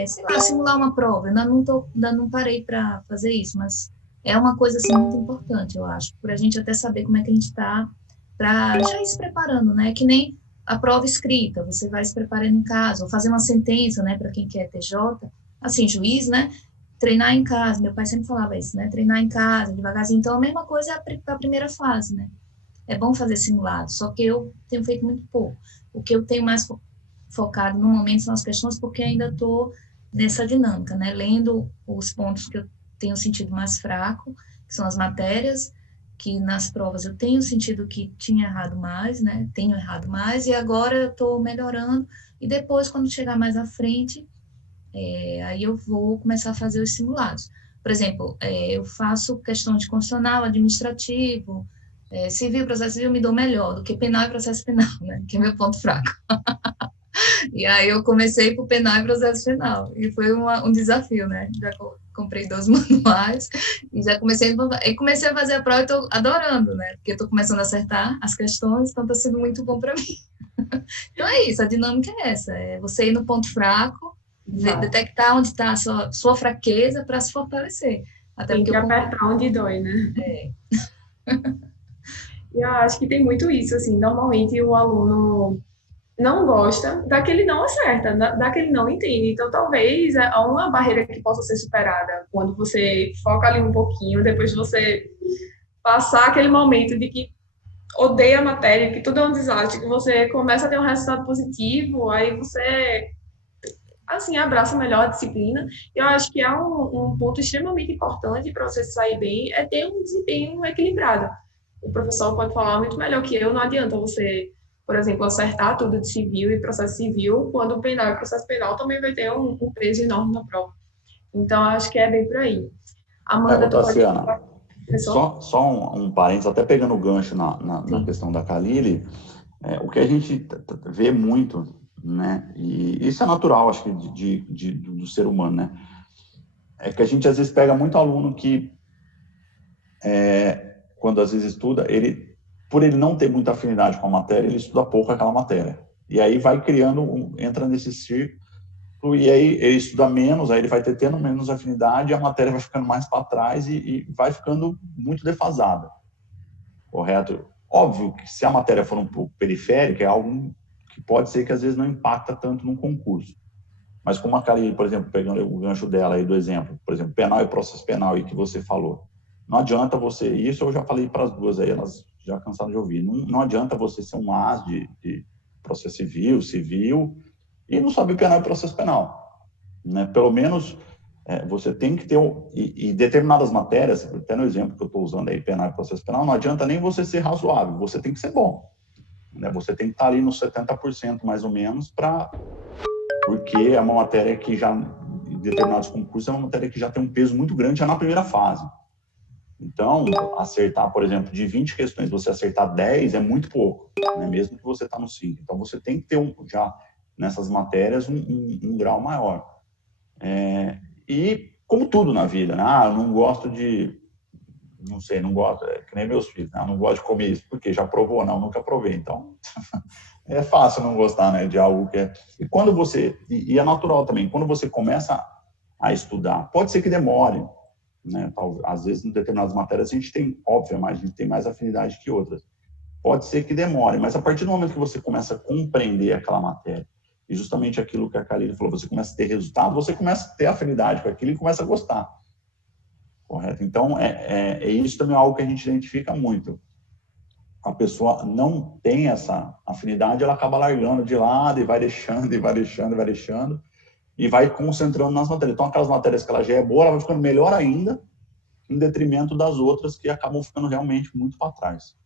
sei lá, simular uma prova. Ainda não parei para fazer isso, mas é uma coisa assim muito importante, eu acho, para a gente até saber como é que a gente está, para já ir se preparando, né? Que nem a prova escrita, você vai se preparando em casa, ou fazer uma sentença, né, para quem quer TJ, assim, juiz, né? Treinar em casa, meu pai sempre falava isso, né? Treinar em casa, devagarzinho. Então, a mesma coisa é a primeira fase, né? É bom fazer simulado, só que eu tenho feito muito pouco. O que eu tenho mais focado no momento são as questões, porque ainda estou nessa dinâmica, né? Lendo os pontos que eu tenho sentido mais fraco, que são as matérias, que nas provas eu tenho sentido que tinha errado mais, né? Tenho errado mais, e agora eu estou melhorando, e depois, quando chegar mais à frente, aí eu vou começar a fazer os simulados. Por exemplo, eu faço questão de constitucional, administrativo, civil, processo civil me dou melhor do que penal e processo penal, né? Que é meu ponto fraco. E aí eu comecei por penal e processo penal, e foi um desafio, né? Já comprei 2 manuais e já comecei a fazer a prova e estou adorando, né? Porque estou começando a acertar as questões, então está sendo muito bom para mim. Então é isso, a dinâmica é essa, é você ir no ponto fraco, detectar onde está a sua fraqueza para se fortalecer. Até tem porque que apertar onde dói, né? E eu acho que tem muito isso, assim, normalmente o aluno não gosta daquele não acerta, daquele não entende. Então, talvez é uma barreira que possa ser superada quando você foca ali um pouquinho, depois de você passar aquele momento de que odeia a matéria, que tudo é um desastre, que você começa a ter um resultado positivo, aí você, assim, abraça melhor a disciplina. E eu acho que é um ponto extremamente importante para você sair bem, é ter um desempenho equilibrado. O professor pode falar muito melhor que eu, não adianta você, por exemplo, acertar tudo de civil e processo civil, quando o penal e processo penal também vai ter um peso enorme na prova. Então, acho que é bem por aí. Amanda, Tassiana, só um parênteses, até pegando o gancho na questão da Kalili, o que a gente vê muito, né, e isso é natural, acho que do ser humano, né, é que a gente às vezes pega muito aluno que, quando às vezes estuda, por ele não ter muita afinidade com a matéria, ele estuda pouco aquela matéria. E aí vai criando, entra nesse círculo, e aí ele estuda menos, aí ele vai tendo menos afinidade, e a matéria vai ficando mais para trás e vai ficando muito defasada. Correto? Óbvio que se a matéria for um pouco periférica, é algo que pode ser que às vezes não impacta tanto no concurso. Mas como a Karine, por exemplo, pegando o gancho dela aí do exemplo, por exemplo, penal e processo penal aí que você falou, Não adianta você, isso eu já falei para as duas aí, elas já cansaram de ouvir, não adianta você ser um as de processo civil, e não saber penal e processo penal, né? Pelo menos você tem que ter, e determinadas matérias, até no exemplo que eu estou usando aí, penal e processo penal, não adianta nem você ser razoável, você tem que ser bom, né? Você tem que estar ali nos 70% mais ou menos, porque é uma matéria que já, em determinados concursos, é uma matéria que já tem um peso muito grande já na primeira fase. Então, acertar, por exemplo, de 20 questões, você acertar 10 é muito pouco, né? Mesmo que você está no 5. Então, você tem que ter já nessas matérias um grau maior. E como tudo na vida, né? Eu não gosto de, não sei, não gosto, que nem meus filhos, né? Eu não gosto de comer isso, porque já provou, não, nunca provei. Então, é fácil não gostar, né, de algo que é... E quando você, e é natural também, quando você começa a estudar, pode ser que demore, né? Às vezes, em determinadas matérias, a gente tem, óbvio, mas a gente tem mais afinidade que outras. Pode ser que demore, mas a partir do momento que você começa a compreender aquela matéria, e justamente aquilo que a Kalili falou, você começa a ter resultado, você começa a ter afinidade com aquilo e começa a gostar. Correto? Então, isso também é algo que a gente identifica muito. A pessoa não tem essa afinidade, ela acaba largando de lado e vai deixando, e vai deixando, e vai deixando, e vai concentrando nas matérias. Então, aquelas matérias que ela já é boa, ela vai ficando melhor ainda, em detrimento das outras que acabam ficando realmente muito para trás.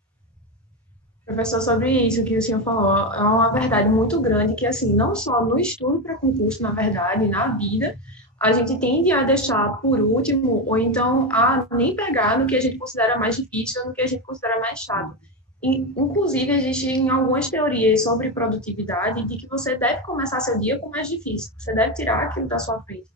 Professor, sobre isso que o senhor falou, é uma verdade muito grande que, assim, não só no estudo para concurso, na verdade, na vida, a gente tende a deixar por último, ou então a nem pegar no que a gente considera mais difícil, ou no que a gente considera mais chato. Inclusive, existem algumas teorias sobre produtividade de que você deve começar seu dia com o mais difícil, você deve tirar aquilo da sua frente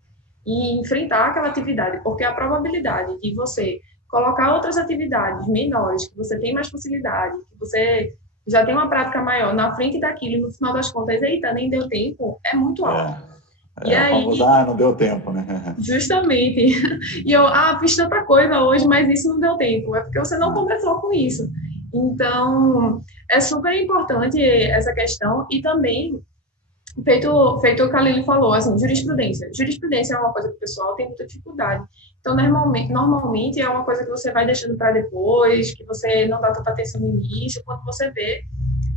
e enfrentar aquela atividade, porque a probabilidade de você colocar outras atividades menores, que você tem mais facilidade, que você já tem uma prática maior na frente daquilo e no final das contas, eita, nem deu tempo, é muito alto. E aí, não deu tempo, né? Justamente. E eu, fiz tanta coisa hoje, mas isso não deu tempo. É porque você não começou com isso. Então, é super importante essa questão e também feito o que a Lili falou, assim, jurisprudência. Jurisprudência é uma coisa que o pessoal tem muita dificuldade. Então, normalmente é uma coisa que você vai deixando para depois, que você não dá tanta atenção no início. Quando você vê,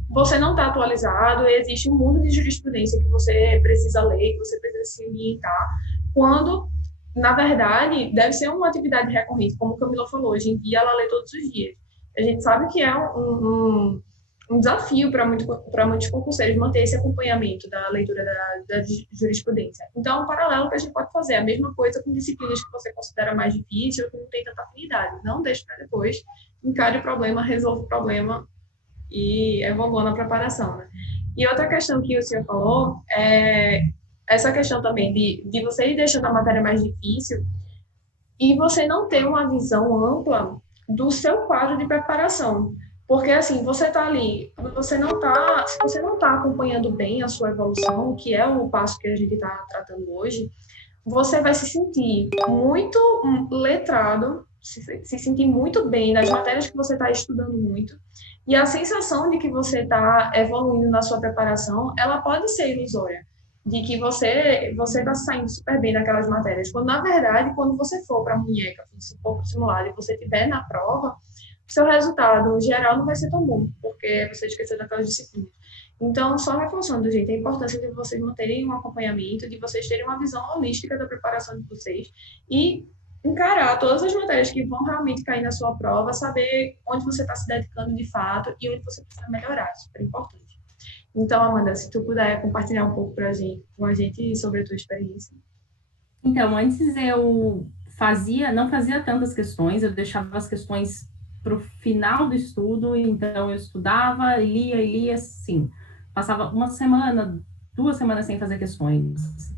você não está atualizado, existe um mundo de jurisprudência que você precisa ler, que você precisa se orientar, quando, na verdade, deve ser uma atividade recorrente, como o Camila falou, hoje em dia ela lê todos os dias. A gente sabe que é um desafio para muitos concurseiros manter esse acompanhamento da leitura da jurisprudência. Então, é um paralelo que a gente pode fazer, a mesma coisa com disciplinas que você considera mais difícil, que não tem tanta afinidade. Não deixe para depois, encare o problema, resolva o problema e evolua na preparação, né? E outra questão que o senhor falou é essa questão também de você ir deixando a matéria mais difícil e você não ter uma visão ampla do seu quadro de preparação. Porque, assim, você está ali, se você não está acompanhando bem a sua evolução, que é o passo que a gente está tratando hoje, você vai se sentir muito letrado, se sentir muito bem nas matérias que você está estudando muito, e a sensação de que você está evoluindo na sua preparação, ela pode ser ilusória, de que você está saindo super bem naquelas matérias, quando, na verdade, quando você for para a munheca, se for para o simulado e você estiver na prova, seu resultado geral não vai ser tão bom, porque você esqueceu daquelas disciplinas. Então, só reforçando, gente, a importância de vocês manterem um acompanhamento, de vocês terem uma visão holística da preparação de vocês e encarar todas as matérias que vão realmente cair na sua prova, saber onde você está se dedicando de fato e onde você precisa melhorar, super importante. Então, Amanda, se tu puder compartilhar um pouco com a gente sobre a tua experiência. Então, antes eu não fazia tantas questões, eu deixava as questões para o final do estudo, então eu estudava, lia, assim, passava uma semana, 2 semanas sem fazer questões.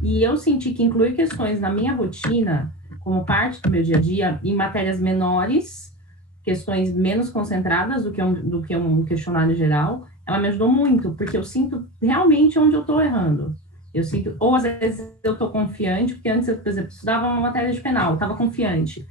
E eu senti que incluir questões na minha rotina, como parte do meu dia a dia, em matérias menores, questões menos concentradas do que um questionário geral, ela me ajudou muito, porque eu sinto realmente onde eu estou errando. Eu sinto, ou às vezes eu estou confiante, porque antes eu, por exemplo, estudava uma matéria de penal, estava confiante.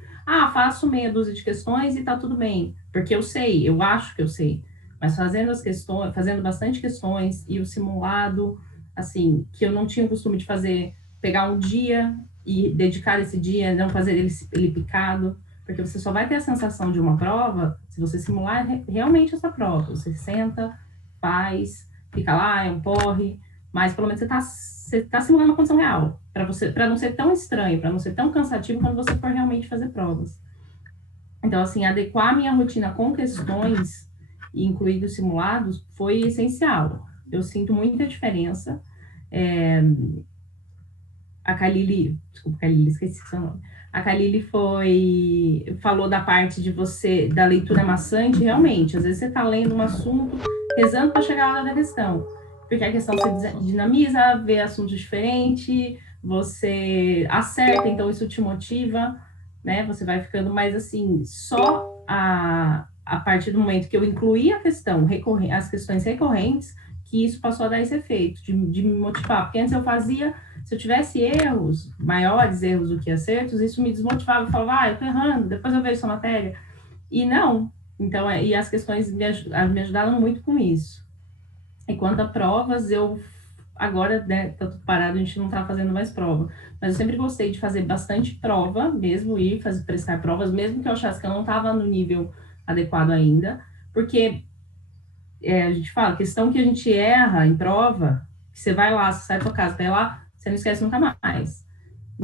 Faço meia dúzia de questões e tá tudo bem, porque eu sei, eu acho que eu sei. Mas fazendo bastante questões e o simulado, assim, que eu não tinha o costume de fazer, pegar um dia e dedicar esse dia, não fazer ele picado, Porque você só vai ter a sensação de uma prova se você simular realmente essa prova. Você senta, faz, fica lá, é um porre, mas pelo menos você tá simulando uma condição real, para não ser tão estranho, para não ser tão cansativo quando você for realmente fazer provas. Então, assim, adequar a minha rotina com questões e incluir os simulados foi essencial. Eu sinto muita diferença. A Kalili, esqueci o seu nome. A Kalili falou da parte da leitura maçante, realmente. Às vezes você está lendo um assunto, rezando para chegar a hora da questão. Porque a questão você dinamiza, vê assuntos diferentes, você acerta, então isso te motiva, né? Você vai ficando mais assim, só a partir do momento que eu incluí a questão, as questões recorrentes, que isso passou a dar esse efeito, de me motivar. Porque antes eu fazia, se eu tivesse erros, maiores erros do que acertos, isso me desmotivava, eu falava, eu tô errando, depois eu vejo essa matéria. E não. Então, e as questões me ajudaram muito com isso. E quanto a provas, agora, né, tá tudo parado, a gente não tá fazendo mais prova. Mas eu sempre gostei de fazer bastante prova, mesmo prestar provas, mesmo que eu achasse que eu não estava no nível adequado ainda, porque a gente fala, questão que a gente erra em prova, que você vai lá, você sai da sua casa, vai lá, você não esquece nunca mais.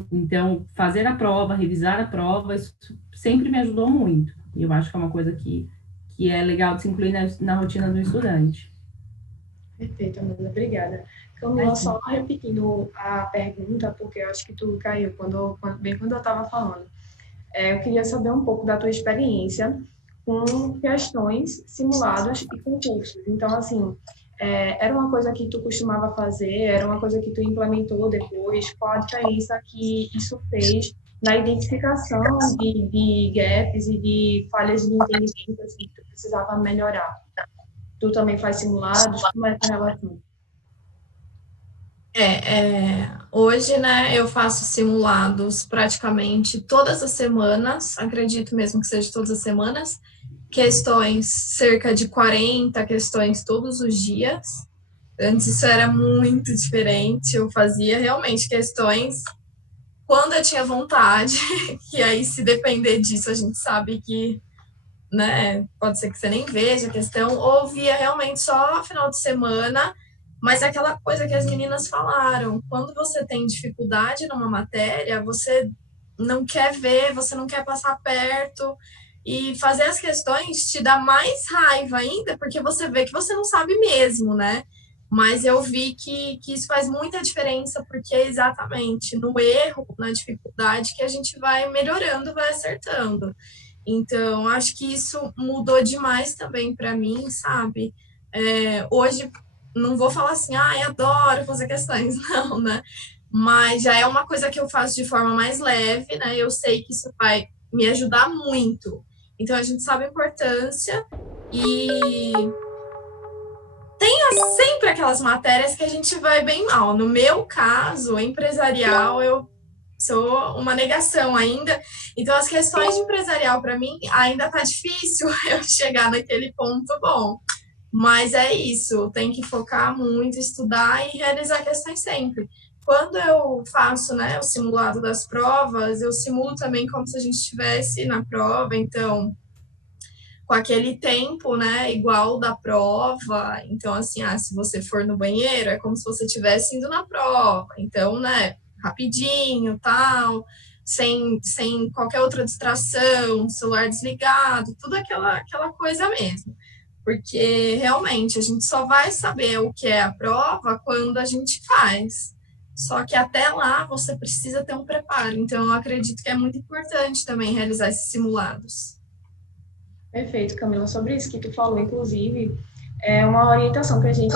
Então, fazer a prova, revisar a prova, isso sempre me ajudou muito. E eu acho que é uma coisa que é legal de se incluir na rotina do estudante. Perfeito, Amanda, obrigada. Camila, só repetindo a pergunta, porque eu acho que tu caiu bem quando eu estava falando. Eu queria saber um pouco da tua experiência com questões, simulados e concursos. Então, assim, era uma coisa que tu costumava fazer? Era uma coisa que tu implementou depois? Qual a diferença que isso fez na identificação de gaps e de falhas de entendimento assim, que tu precisava melhorar? Tu também faz simulados? Como é essa relação? Hoje, né, eu faço simulados praticamente todas as semanas, acredito mesmo que seja todas as semanas, questões, cerca de 40 questões todos os dias. Antes isso era muito diferente, eu fazia realmente questões quando eu tinha vontade, que aí se depender disso a gente sabe que, né, pode ser que você nem veja a questão, ou via realmente só final de semana. Mas aquela coisa que as meninas falaram, quando você tem dificuldade numa matéria, você não quer ver, você não quer passar perto, e fazer as questões te dá mais raiva ainda, porque você vê que você não sabe mesmo, né? Mas eu vi que isso faz muita diferença, porque é exatamente no erro, na dificuldade, que a gente vai melhorando, vai acertando. Então, acho que isso mudou demais também para mim, sabe? Hoje, não vou falar assim, adoro fazer questões, não, né? Mas já é uma coisa que eu faço de forma mais leve, né? Eu sei que isso vai me ajudar muito. Então, a gente sabe a importância e tem sempre aquelas matérias que a gente vai bem mal. No meu caso, empresarial, eu sou uma negação ainda. Então, as questões de empresarial, para mim, ainda tá difícil eu chegar naquele ponto bom. Mas é isso, tem que focar muito, estudar e realizar questões sempre. Quando eu faço, né, o simulado das provas, eu simulo também como se a gente estivesse na prova, então, com aquele tempo, né, igual da prova. Então, assim, se você for no banheiro, é como se você estivesse indo na prova. Então, né, rapidinho, tal, sem qualquer outra distração, celular desligado, tudo aquela coisa mesmo. Porque realmente a gente só vai saber o que é a prova quando a gente faz. Só que até lá você precisa ter um preparo. Então eu acredito que é muito importante também realizar esses simulados. Perfeito, Camila. Sobre isso que tu falou, inclusive, é uma orientação que a gente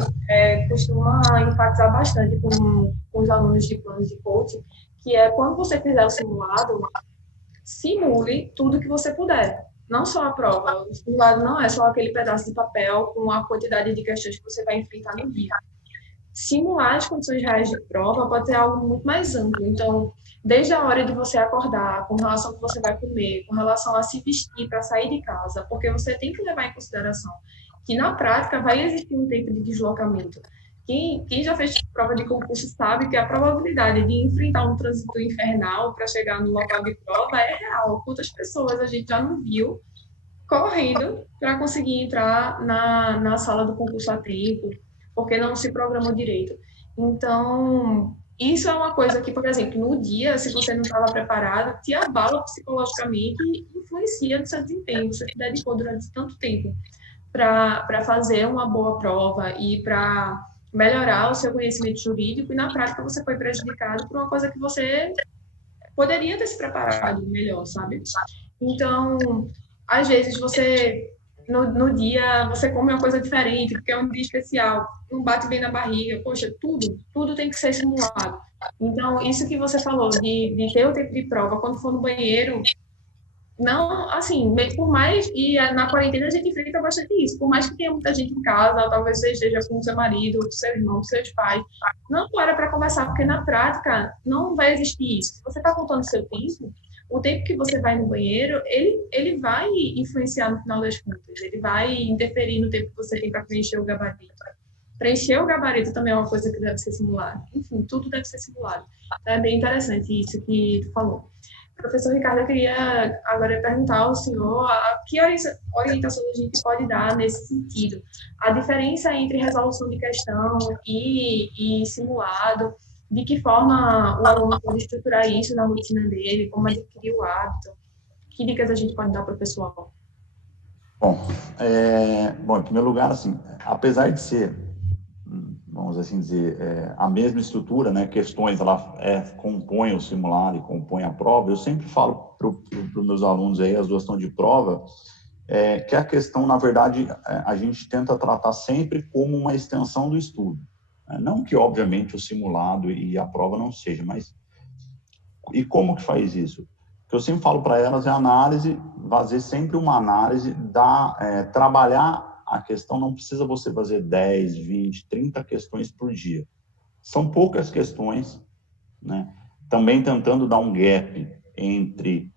costuma enfatizar bastante com os alunos de planos de coaching, que é quando você fizer o simulado, simule tudo que você puder. Não só a prova. O simulado não é só aquele pedaço de papel com a quantidade de questões que você vai enfrentar no dia. Simular as condições reais de prova pode ser algo muito mais amplo. Então, desde a hora de você acordar, com relação ao que você vai comer, com relação a se vestir para sair de casa, porque você tem que levar em consideração que, na prática, vai existir um tempo de deslocamento. Quem já fez prova de concurso sabe que a probabilidade de enfrentar um trânsito infernal para chegar no local de prova é real. Quantas pessoas a gente já não viu correndo para conseguir entrar na sala do concurso a tempo, porque não se programou direito. Então, isso é uma coisa que, por exemplo, no dia, se você não estava preparado, te abala psicologicamente e influencia no seu desempenho. Você se dedicou durante tanto tempo para fazer uma boa prova e para melhorar o seu conhecimento jurídico, e na prática você foi prejudicado por uma coisa que você poderia ter se preparado melhor, sabe? Então, às vezes você, no dia, você come uma coisa diferente, porque é um dia especial, não bate bem na barriga, poxa, tudo tem que ser simulado. Então, isso que você falou, de ter o tempo de prova, quando for no banheiro, não, assim, por mais, e na quarentena a gente enfrenta bastante isso, por mais que tenha muita gente em casa, talvez você esteja com seu marido, seu irmão, seus pais, não para conversar, porque na prática não vai existir isso. Se você está contando seu tempo, o tempo que você vai no banheiro, ele vai influenciar no final das contas, ele vai interferir no tempo que você tem para preencher o gabarito. Preencher o gabarito também é uma coisa que deve ser simulada. Enfim, tudo deve ser simulado. É bem interessante isso que tu falou. Professor Ricardo, eu queria agora perguntar ao senhor que orientação a gente pode dar nesse sentido. A diferença entre resolução de questão e simulado, de que forma o aluno pode estruturar isso na rotina dele, como adquirir o hábito. Que dicas a gente pode dar para o pessoal? Bom, em primeiro lugar, assim, apesar de ser, vamos assim dizer, a mesma estrutura, né, questões, ela compõe o simulado e compõe a prova, eu sempre falo para os meus alunos aí, as duas estão de prova, que a questão, na verdade, a gente tenta tratar sempre como uma extensão do estudo. Não que, obviamente, o simulado e a prova não seja, mas... E como que faz isso? O que eu sempre falo para elas é análise, fazer sempre uma análise, trabalhar a questão, não precisa você fazer 10, 20, 30 questões por dia. São poucas questões, né? Também tentando dar um gap entre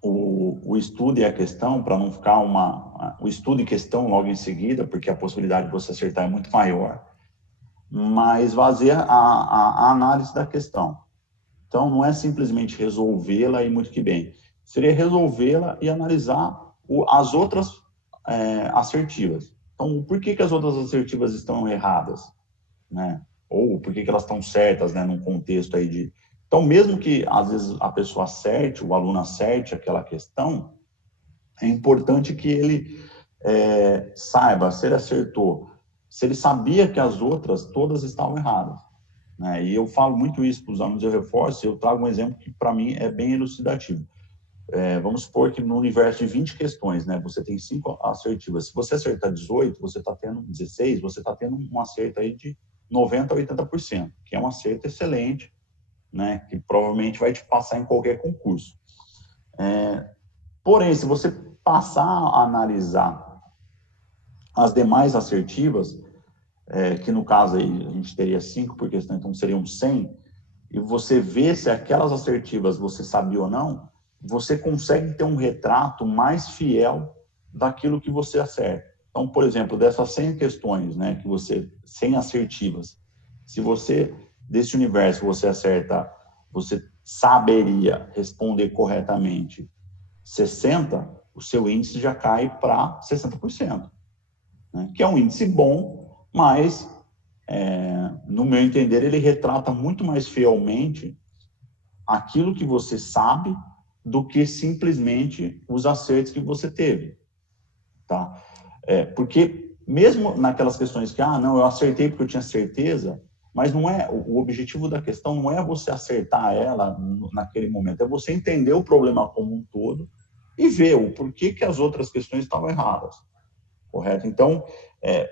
o estudo e a questão, para não ficar o estudo e questão logo em seguida, porque a possibilidade de você acertar é muito maior, mas fazer a análise da questão. Então, não é simplesmente resolvê-la e muito que bem. Seria resolvê-la e analisar as outras assertivas. Então, por que as outras assertivas estão erradas, né? Ou por que elas estão certas, né, num contexto aí de... Então, mesmo que, às vezes, a pessoa acerte, o aluno acerte aquela questão, é importante que ele saiba se ele acertou, se ele sabia que as outras todas estavam erradas, né? E eu falo muito isso para os alunos, eu reforço, eu trago um exemplo que, para mim, é bem elucidativo. Vamos supor que no universo de 20 questões, né, você tem 5 assertivas. Se você acertar 18, você está tendo 16, você está tendo um acerto aí de 90% a 80%, que é um acerto excelente, né, que provavelmente vai te passar em qualquer concurso. Porém, se você passar a analisar as demais assertivas, que no caso aí a gente teria 5 por questão, então seriam 100, e você vê se aquelas assertivas você sabia ou não, você consegue ter um retrato mais fiel daquilo que você acerta. Então, por exemplo, dessas 100 questões, né, 100 assertivas, se você, desse universo, você acerta, você saberia responder corretamente 60, o seu índice já cai para 60%, né, que é um índice bom, mas, no meu entender, ele retrata muito mais fielmente aquilo que você sabe do que simplesmente os acertos que você teve, tá? Porque mesmo naquelas questões que, não, eu acertei porque eu tinha certeza, mas não é, o objetivo da questão não é você acertar ela naquele momento, é você entender o problema como um todo e ver o porquê que as outras questões estavam erradas, correto? Então,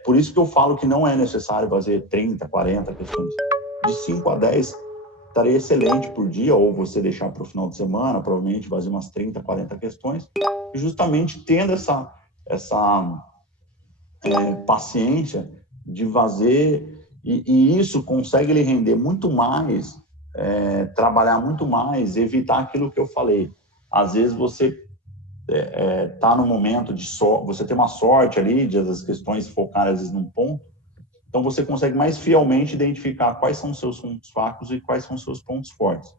por isso que eu falo que não é necessário fazer 30, 40 questões, de 5 a 10 estaria excelente por dia, ou você deixar para o final de semana, provavelmente fazer umas 30, 40 questões, e justamente tendo essa paciência de fazer, e isso consegue lhe render muito mais, trabalhar muito mais, evitar aquilo que eu falei. Às vezes você está no momento de você tem uma sorte ali, de as questões focarem às vezes num ponto, Então, você consegue mais fielmente identificar quais são os seus pontos fracos e quais são os seus pontos fortes.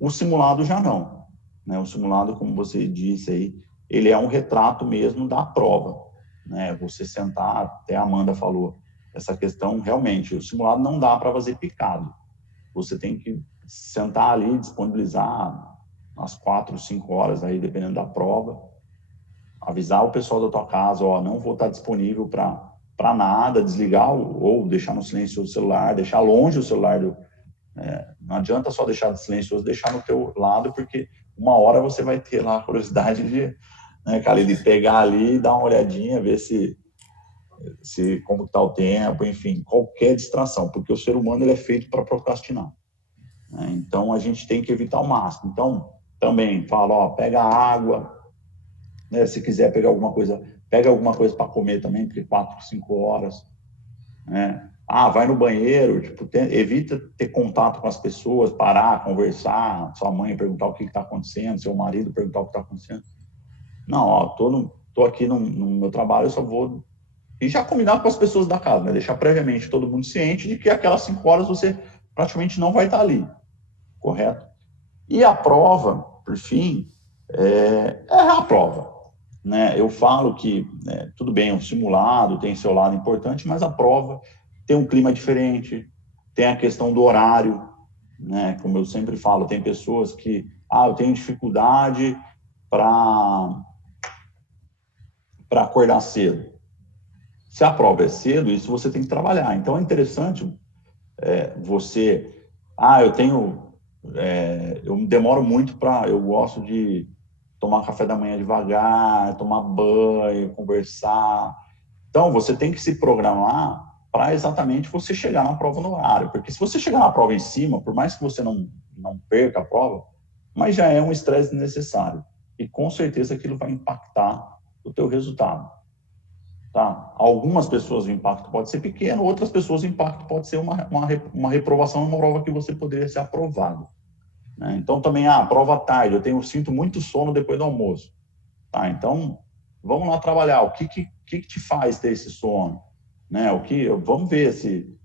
O simulado já não, né? O simulado, como você disse aí, ele é um retrato mesmo da prova, né? Você sentar, até a Amanda falou, essa questão, realmente, o simulado não dá para fazer picado. Você tem que sentar ali, disponibilizar as 4, 5 horas aí, dependendo da prova, avisar o pessoal da tua casa, ó, não vou estar disponível para nada, desligar ou deixar no silêncio o celular, deixar longe o celular não adianta só deixar de silencioso, deixar no teu lado, porque uma hora você vai ter lá a curiosidade de, né, cara, de pegar ali, dar uma olhadinha, ver se como está o tempo, enfim, qualquer distração, porque o ser humano ele é feito para procrastinar, né? Então a gente tem que evitar ao máximo. Então também fala, ó, pega água, né, se quiser pegar alguma coisa, pega alguma coisa para comer também, porque 4, 5 horas, né? Vai no banheiro, tipo, evita ter contato com as pessoas, parar, conversar, sua mãe perguntar o que está acontecendo, seu marido perguntar o que está acontecendo. Não, ó, tô aqui no meu trabalho, eu só vou... E já combinar com as pessoas da casa, né? Deixar previamente todo mundo ciente de que aquelas 5 horas você praticamente não vai estar ali, correto? E a prova, por fim, é a prova, né? Eu falo que, tudo bem, o simulado tem seu lado importante, mas a prova tem um clima diferente, tem a questão do horário, né? Como eu sempre falo, tem pessoas que, eu tenho dificuldade para acordar cedo. Se a prova é cedo, isso você tem que trabalhar. Então, é interessante você... eu demoro muito eu gosto de tomar café da manhã devagar, tomar banho, conversar. Então, você tem que se programar para exatamente você chegar na prova no horário. Porque se você chegar na prova em cima, por mais que você não perca a prova, mas já é um estresse desnecessário. E com certeza aquilo vai impactar o teu resultado. Tá? Algumas pessoas o impacto pode ser pequeno, outras pessoas o impacto pode ser uma reprovação numa prova que você poderia ser aprovado, né? Então, também, prova à tarde, sinto muito sono depois do almoço. Tá? Então, vamos lá trabalhar. O que te faz ter esse sono? Né? Vamos ver se...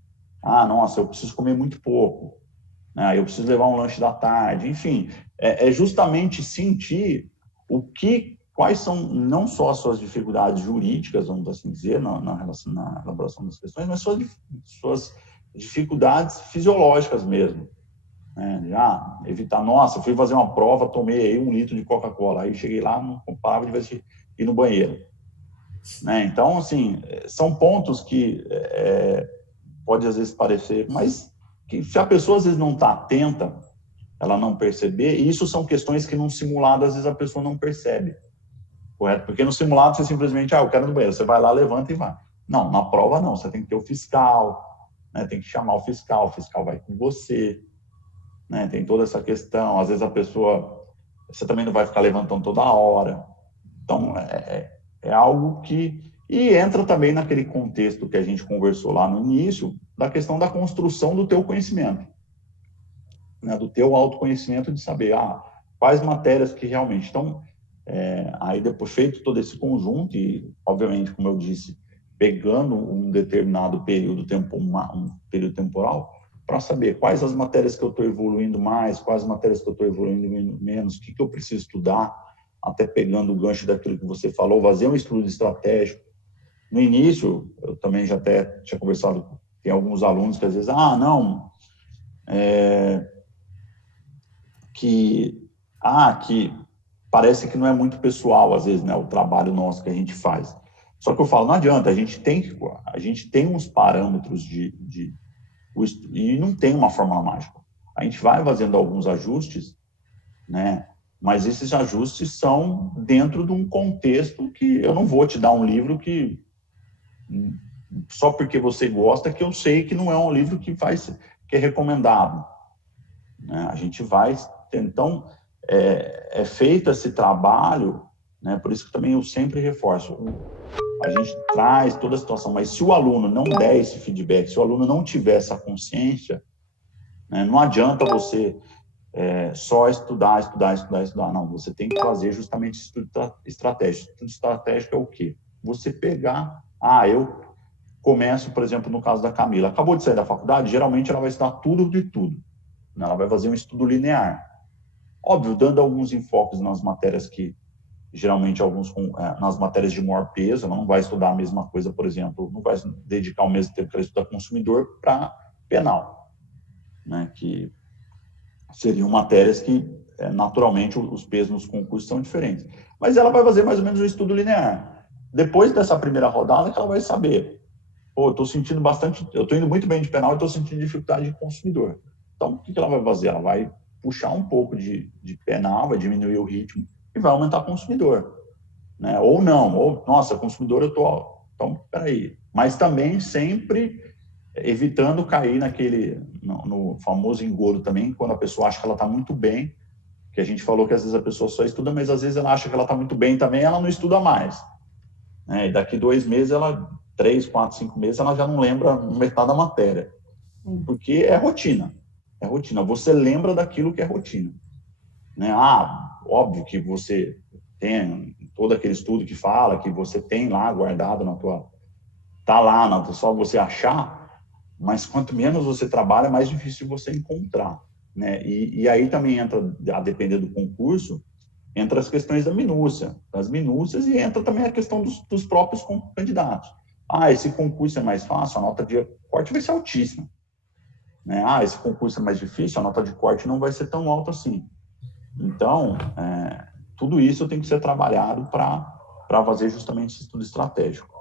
nossa, eu preciso comer muito pouco, né? Eu preciso levar um lanche da tarde. Enfim, é justamente sentir quais são não só as suas dificuldades jurídicas, vamos assim dizer, na elaboração das questões, mas suas dificuldades fisiológicas mesmo. Evitar, nossa, fui fazer uma prova, tomei aí 1 litro de Coca-Cola, aí cheguei lá, não parava de ir no banheiro, né? Então, assim, são pontos que pode às vezes parecer, mas que se a pessoa às vezes não está atenta, ela não perceber, e isso são questões que num simulado às vezes a pessoa não percebe, correto? Porque no simulado você simplesmente, eu quero ir no banheiro, você vai lá, levanta e vai. Não, na prova não, você tem que ter o fiscal, né? Tem que chamar o fiscal vai com você, né? Tem toda essa questão, às vezes você também não vai ficar levantando toda hora. Então, é algo que... E entra também naquele contexto que a gente conversou lá no início, da questão da construção do teu conhecimento, né? Do teu autoconhecimento, de saber, quais matérias que realmente... Então, aí depois feito todo esse conjunto, e obviamente, como eu disse, pegando um determinado período temporal, para saber quais as matérias que eu estou evoluindo mais, quais as matérias que eu estou evoluindo menos, o que eu preciso estudar, até pegando o gancho daquilo que você falou, fazer um estudo estratégico. No início, eu também já até tinha conversado, tem alguns alunos que às vezes, que parece que não é muito pessoal, às vezes, né, o trabalho nosso que a gente faz. Só que eu falo, não adianta, a gente tem uns parâmetros e não tem uma fórmula mágica. A gente vai fazendo alguns ajustes, né? Mas esses ajustes são dentro de um contexto que eu não vou te dar um livro que só porque você gosta, que eu sei que não é um livro que é recomendado, né? A gente vai... Então, é feito esse trabalho, né? Por isso que também eu sempre reforço, a gente traz toda a situação, mas se o aluno não der esse feedback, se o aluno não tiver essa consciência, né, não adianta você só estudar. Não, você tem que fazer justamente estudo estratégico. Estudo estratégico é o quê? Você pegar, começo, por exemplo, no caso da Camila, acabou de sair da faculdade, geralmente ela vai estudar tudo de tudo, né? Ela vai fazer um estudo linear. Óbvio, dando alguns enfoques nas matérias que, geralmente, nas matérias de maior peso, ela não vai estudar a mesma coisa, por exemplo, não vai dedicar o mesmo tempo que ela estuda consumidor para penal, né? Que seriam matérias que, naturalmente, os pesos nos concursos são diferentes. Mas ela vai fazer mais ou menos um estudo linear. Depois dessa primeira rodada, ela vai saber, pô, eu estou sentindo bastante, eu estou indo muito bem de penal e estou sentindo dificuldade de consumidor. Então, o que ela vai fazer? Ela vai puxar um pouco de penal, vai diminuir o ritmo e vai aumentar o consumidor, né? Ou não, ou, nossa, consumidor eu estou... Então, peraí. Mas também sempre evitando cair no famoso engodo também, quando a pessoa acha que ela está muito bem, que a gente falou que às vezes a pessoa só estuda, mas às vezes ela acha que ela está muito bem também, ela não estuda mais, né? E daqui 2 meses, 3, 4, 5 meses, ela já não lembra metade da matéria, porque é rotina, você lembra daquilo que é rotina, né? Óbvio que você tem todo aquele estudo que fala, que você tem lá guardado tá lá, só você achar, mas quanto menos você trabalha, mais difícil você encontrar, né? E aí também entra, a depender do concurso, entra as questões das minúcias, e entra também a questão dos próprios candidatos. Esse concurso é mais fácil, a nota de corte vai ser altíssima, né? Esse concurso é mais difícil, a nota de corte não vai ser tão alta assim. Então, tudo isso tem que ser trabalhado para fazer justamente esse estudo estratégico.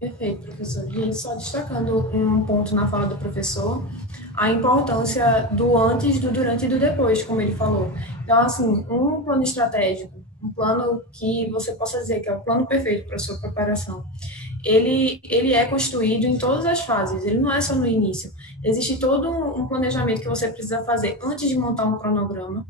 Perfeito, professor. E só destacando um ponto na fala do professor, a importância do antes, do durante e do depois, como ele falou. Então, assim, um plano estratégico, um plano que você possa dizer que é o plano perfeito para a sua preparação, ele é construído em todas as fases, ele não é só no início. Existe todo um planejamento que você precisa fazer antes de montar um cronograma.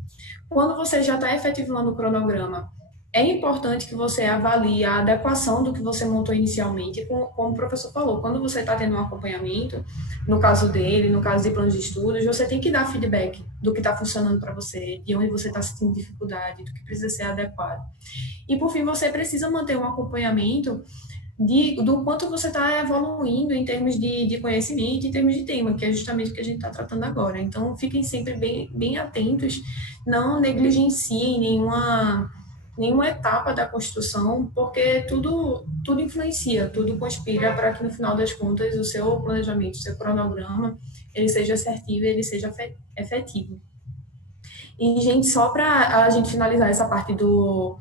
Quando você já está efetivando o cronograma, é importante que você avalie a adequação do que você montou inicialmente. Como o professor falou, quando você está tendo um acompanhamento, no caso dele, no caso de planos de estudos, você tem que dar feedback do que está funcionando para você, de onde você está sentindo dificuldade, do que precisa ser adequado. E, por fim, você precisa manter um acompanhamento do quanto você está evoluindo em termos de conhecimento, em termos de tema, que é justamente o que a gente está tratando agora. Então, fiquem sempre bem atentos, não negligenciem nenhuma etapa da construção, porque tudo influencia, tudo conspira para que, no final das contas, o seu planejamento, o seu cronograma, ele seja assertivo e ele seja efetivo. E, gente, só para a gente finalizar essa parte do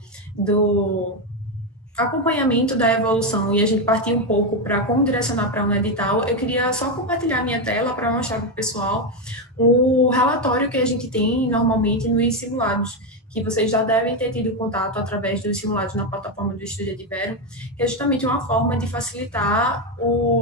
acompanhamento da evolução e a gente partir um pouco para como direcionar para um edital, eu queria só compartilhar minha tela para mostrar para o pessoal o relatório que a gente tem normalmente nos simulados, que vocês já devem ter tido contato através dos simulados na plataforma do Estúdio Edivero, que é justamente uma forma de facilitar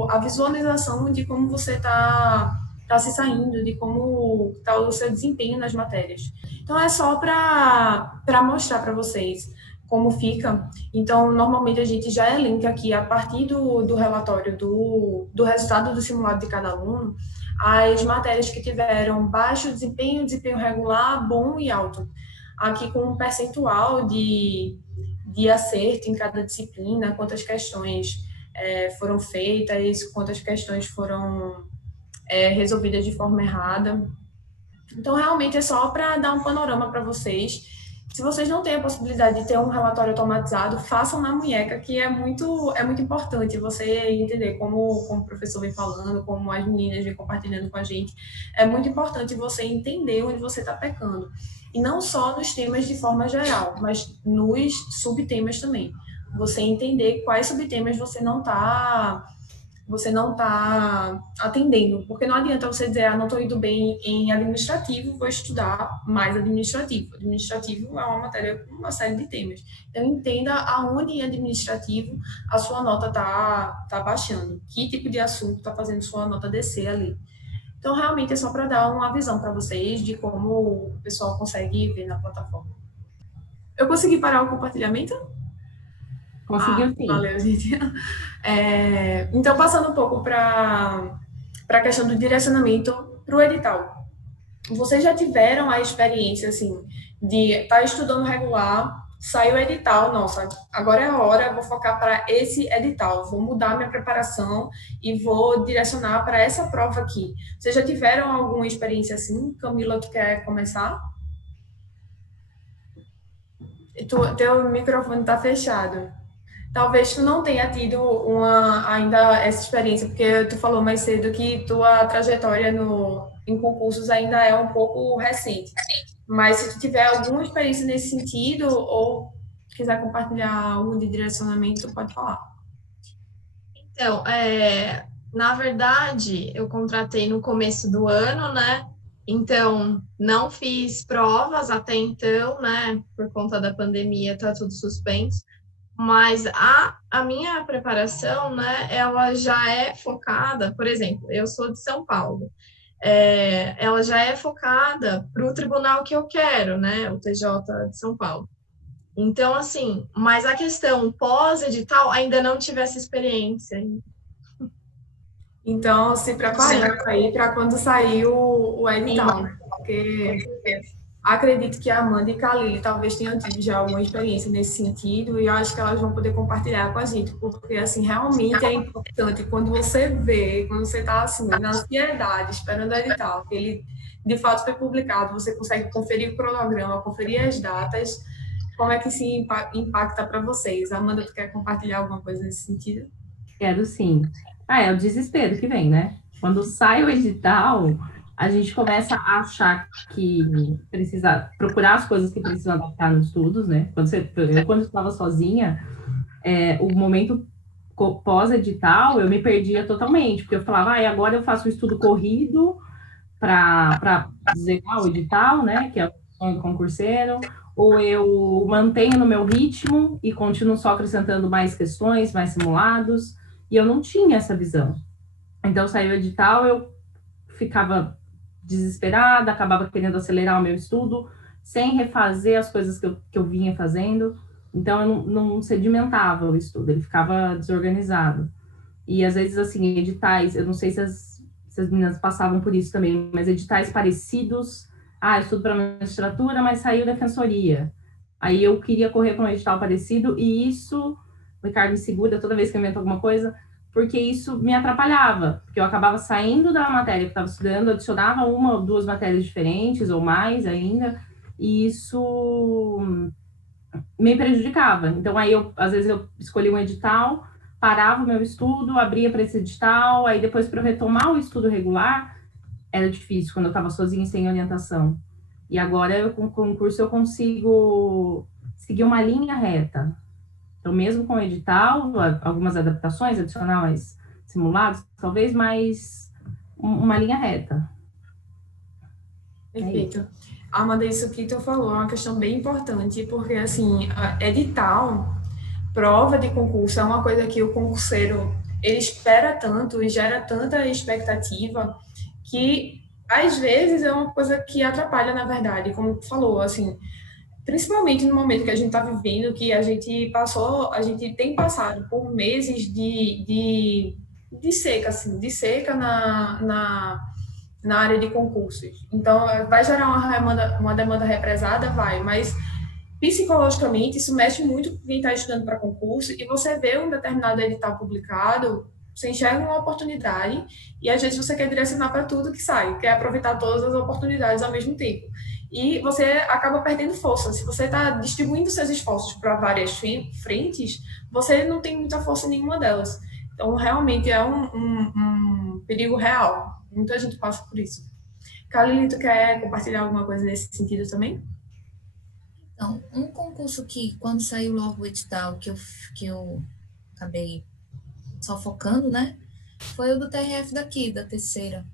a visualização de como você está se saindo, de como está o seu desempenho nas matérias. Então, é só para mostrar para vocês como fica. Então, normalmente a gente já elenca aqui, a partir do relatório do resultado do simulado de cada aluno, as matérias que tiveram baixo desempenho regular, bom e alto. Aqui com um percentual de acerto em cada disciplina, quantas questões foram feitas, quantas questões foram resolvidas de forma errada. Então, realmente é só para dar um panorama para vocês. Se vocês não têm a possibilidade de ter um relatório automatizado, façam na munheca, que é muito importante você entender, como o professor vem falando, como as meninas vêm compartilhando com a gente, é muito importante você entender onde você está pecando. E não só nos temas de forma geral, mas nos subtemas também. Você entender quais subtemas você não está atendendo, porque não adianta você dizer, não estou indo bem em administrativo, vou estudar mais administrativo. Administrativo é uma matéria com uma série de temas. Então, entenda aonde em administrativo a sua nota está baixando, que tipo de assunto está fazendo sua nota descer ali. Então, realmente é só para dar uma visão para vocês de como o pessoal consegue ver na plataforma. Eu consegui parar o compartilhamento? Conseguiu sim. Valeu, gente. Então, passando um pouco para a questão do direcionamento para o edital. Vocês já tiveram a experiência, assim, de estar estudando regular, saiu o edital, nossa, agora é a hora, eu vou focar para esse edital, vou mudar minha preparação e vou direcionar para essa prova aqui. Vocês já tiveram alguma experiência assim? Camila, tu quer começar? Teu microfone está fechado. Talvez tu não tenha tido ainda essa experiência, porque tu falou mais cedo que tua trajetória em concursos ainda é um pouco recente. Mas se tu tiver alguma experiência nesse sentido ou quiser compartilhar algo de direcionamento, pode falar. Então, na verdade, eu contratei no começo do ano, né? Então, não fiz provas até então, né? Por conta da pandemia, tá tudo suspenso. Mas a minha preparação, né? Ela já é focada, por exemplo, eu sou de São Paulo. Ela já é focada para o tribunal que eu quero, né? O TJ de São Paulo. Então, assim, mas a questão pós-edital ainda não tive essa experiência. Então, se preparando aí para quando sair o edital, né? Porque acredito que a Amanda e Khalil talvez tenham tido já alguma experiência nesse sentido e eu acho que elas vão poder compartilhar com a gente, porque, assim, realmente é importante quando você está, assim, na ansiedade, esperando o edital, que ele, de fato, foi publicado, você consegue conferir o cronograma, conferir as datas, como é que isso impacta para vocês? Amanda, tu quer compartilhar alguma coisa nesse sentido? Quero sim. É o desespero que vem, né? Quando sai o edital, a gente começa a achar que precisa procurar as coisas que precisam adaptar nos estudos, né? Quando estava sozinha, o momento pós-edital, eu me perdia totalmente, porque eu falava, agora eu faço o estudo corrido para zerar o edital, né? Que é o sonho do concurseiro, ou eu mantenho no meu ritmo e continuo só acrescentando mais questões, mais simulados, e eu não tinha essa visão. Então, saiu o edital, eu ficava desesperada, acabava querendo acelerar o meu estudo, sem refazer as coisas que eu vinha fazendo. Então, eu não sedimentava o estudo, ele ficava desorganizado. E, às vezes, assim, editais, eu não sei se as meninas passavam por isso também, mas editais parecidos, estudo para magistratura, mas saiu defensoria. Aí eu queria correr para um edital parecido, e isso, o Ricardo me segura toda vez que eu invento alguma coisa, porque isso me atrapalhava, porque eu acabava saindo da matéria que eu estava estudando, adicionava uma ou duas matérias diferentes, ou mais ainda, e isso me prejudicava. Então, aí, às vezes, eu escolhi um edital, parava o meu estudo, abria para esse edital, aí depois, para eu retomar o estudo regular, era difícil, quando eu estava sozinha e sem orientação. E agora, com o concurso, eu consigo seguir uma linha reta. Então, mesmo com o edital, algumas adaptações, adicionar mais simulados, talvez, mais uma linha reta. Perfeito. Amanda, isso que tu falou é uma questão bem importante, porque, assim, edital, prova de concurso é uma coisa que o concurseiro, ele espera tanto e gera tanta expectativa que, às vezes, é uma coisa que atrapalha, na verdade, como tu falou, assim, principalmente no momento que a gente está vivendo, que a gente tem passado por meses de seca, assim, de seca na área de concursos. Então, vai gerar uma demanda represada? Vai, mas psicologicamente isso mexe muito com quem está estudando para concurso e você vê um determinado edital publicado, você enxerga uma oportunidade e às vezes você quer direcionar para tudo que sai, quer aproveitar todas as oportunidades ao mesmo tempo. E você acaba perdendo força. Se você está distribuindo seus esforços para várias frentes, você não tem muita força em nenhuma delas. Então, realmente é um perigo real. Muita gente passa por isso. Khalil, tu quer compartilhar alguma coisa nesse sentido também? Então, um concurso que, quando saiu logo o edital, que eu acabei só focando, né, foi o do TRF daqui, da terceira.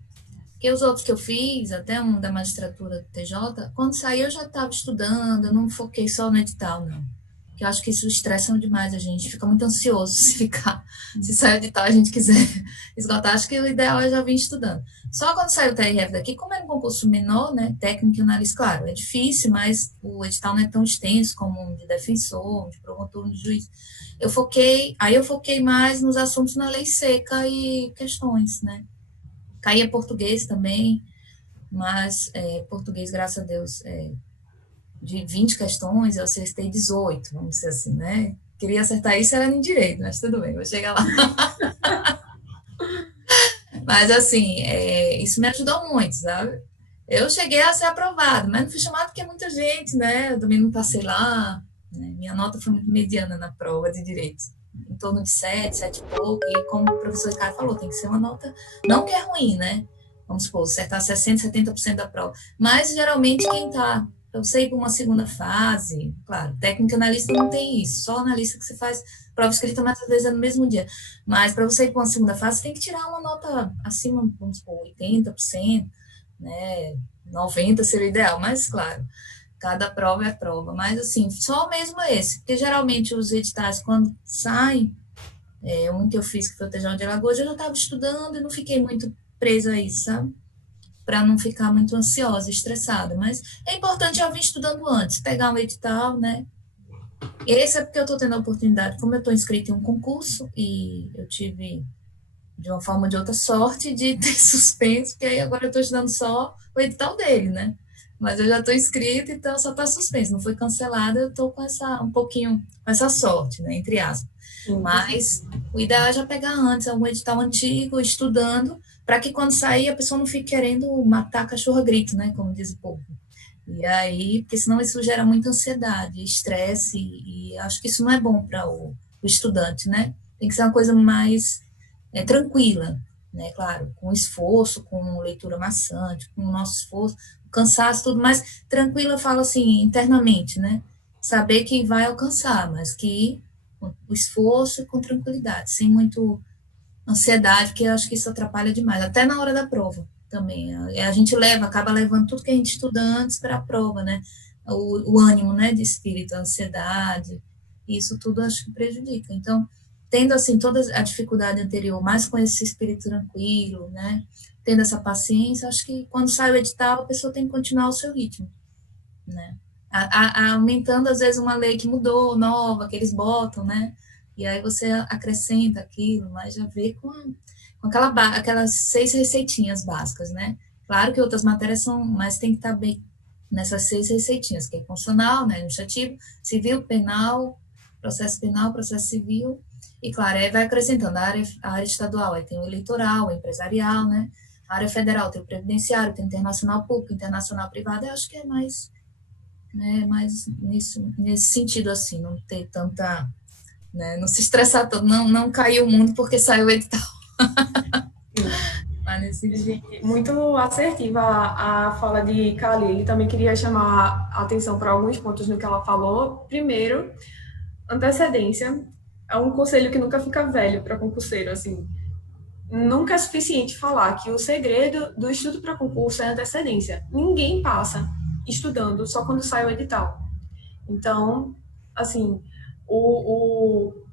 Porque os outros que eu fiz, até um da magistratura do TJ, quando saiu eu já estava estudando, eu não foquei só no edital, não. Porque eu acho que isso estressa demais a gente, fica muito ansioso se sair o edital a gente quiser esgotar. Acho que o ideal é já vir estudando. Só quando saiu o TRF daqui, como é um concurso menor, né, técnico e analista, claro, é difícil, mas o edital não é tão extenso como um de defensor, um de promotor, um de juiz. Eu foquei mais nos assuntos na lei seca e questões, né. Caía português também, mas português, graças a Deus, de 20 questões, eu acertei 18, vamos dizer assim, né? Queria acertar isso, era em direito, mas tudo bem, vou chegar lá. Mas, assim, isso me ajudou muito, sabe? Eu cheguei a ser aprovada, mas não fui chamada porque é muita gente, né? Eu também não passei lá, né? Minha nota foi muito mediana na prova de direito, em torno de 7, 7 e pouco, e como o professor Ricardo falou, tem que ser uma nota, não que é ruim, né? Vamos supor, acertar 60, 70% da prova, mas geralmente quem está, para você ir para uma segunda fase, claro, técnica analista não tem isso, só analista que você faz prova escrita, mas às vezes é no mesmo dia, mas para você ir para uma segunda fase, você tem que tirar uma nota acima, vamos supor, 80%, né? 90% seria o ideal, mas claro, cada prova é prova. Mas assim, só mesmo esse, porque geralmente os editais, quando saem, um que eu fiz, que foi o Tejão de Alagoas, eu já estava estudando e não fiquei muito presa a isso, sabe? Para não ficar muito ansiosa, estressada. Mas é importante eu vir estudando antes, pegar um edital, né? Esse é porque eu estou tendo a oportunidade, como eu estou inscrita em um concurso, e eu tive, de uma forma ou de outra, sorte de ter suspenso, porque aí agora eu estou estudando só o edital dele, né? Mas eu já estou inscrita, então só está suspenso, não foi cancelada, eu estou com um pouquinho, com essa sorte, né? Entre aspas. Mas o ideal é já pegar antes algum edital antigo, estudando, para que quando sair a pessoa não fique querendo matar cachorro a grito, né? Como diz o povo. E aí, porque senão isso gera muita ansiedade, estresse, e acho que isso não é bom para o estudante, né? Tem que ser uma coisa mais tranquila, né? Claro, com esforço, com leitura maçante, com o nosso esforço, cansaço, tudo, mas tranquila, eu falo assim, internamente, né? Saber que vai alcançar, mas que com o esforço e com tranquilidade, sem muito ansiedade, porque eu acho que isso atrapalha demais, até na hora da prova também. A gente acaba levando tudo que a gente estuda antes para a prova, né? O ânimo, né, de espírito, a ansiedade, isso tudo acho que prejudica. Então, tendo assim toda a dificuldade anterior, mas com esse espírito tranquilo, né, tendo essa paciência, acho que quando sai o edital, a pessoa tem que continuar o seu ritmo, né? Aumentando, às vezes, uma lei que mudou, nova, que eles botam, né? E aí você acrescenta aquilo, mas já vê com aquelas 6 receitinhas básicas, né? Claro que outras matérias são, mas tem que estar bem nessas 6 receitinhas, que é constitucional, né, administrativo, civil, penal, processo civil, e claro, aí vai acrescentando a área estadual, aí tem o eleitoral, o empresarial, né? A área federal tem o previdenciário, tem o internacional público, internacional privado, eu acho que é mais, né, mais nesse sentido, assim, não ter tanta, né, não se estressar tanto, não cair o mundo porque saiu o edital. Muito assertiva a fala de Kali. Também queria chamar a atenção para alguns pontos no que ela falou. Primeiro, antecedência é um conselho que nunca fica velho para concurseiro, assim. Nunca é suficiente falar que o segredo do estudo para concurso é a antecedência. Ninguém passa estudando só quando sai o edital. Então, assim,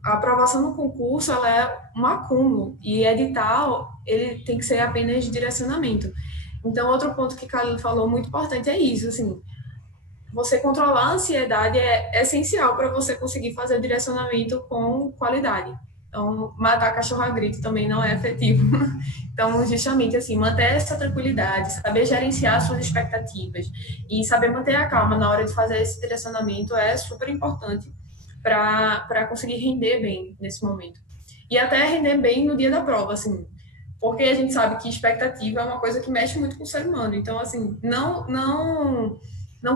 a aprovação no concurso ela é um acúmulo, e edital ele tem que ser apenas direcionamento. Então, outro ponto que Kalin falou muito importante é isso, assim, você controlar a ansiedade é essencial para você conseguir fazer direcionamento com qualidade. Então, matar cachorro a grito também não é efetivo. Então, justamente assim, manter essa tranquilidade, saber gerenciar suas expectativas e saber manter a calma na hora de fazer esse direcionamento é super importante para conseguir render bem nesse momento. E até render bem no dia da prova, assim, porque a gente sabe que expectativa é uma coisa que mexe muito com o ser humano. Então, assim, não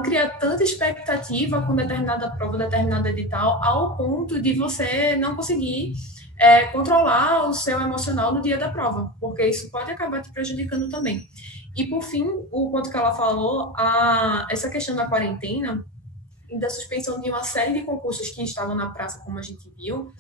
criar tanta expectativa com determinada prova, determinado edital, ao ponto de você não conseguir controlar o seu emocional no dia da prova, porque isso pode acabar te prejudicando também. E, por fim, o ponto que ela falou, essa questão da quarentena e da suspensão de uma série de concursos que estavam na praça, como a gente viu,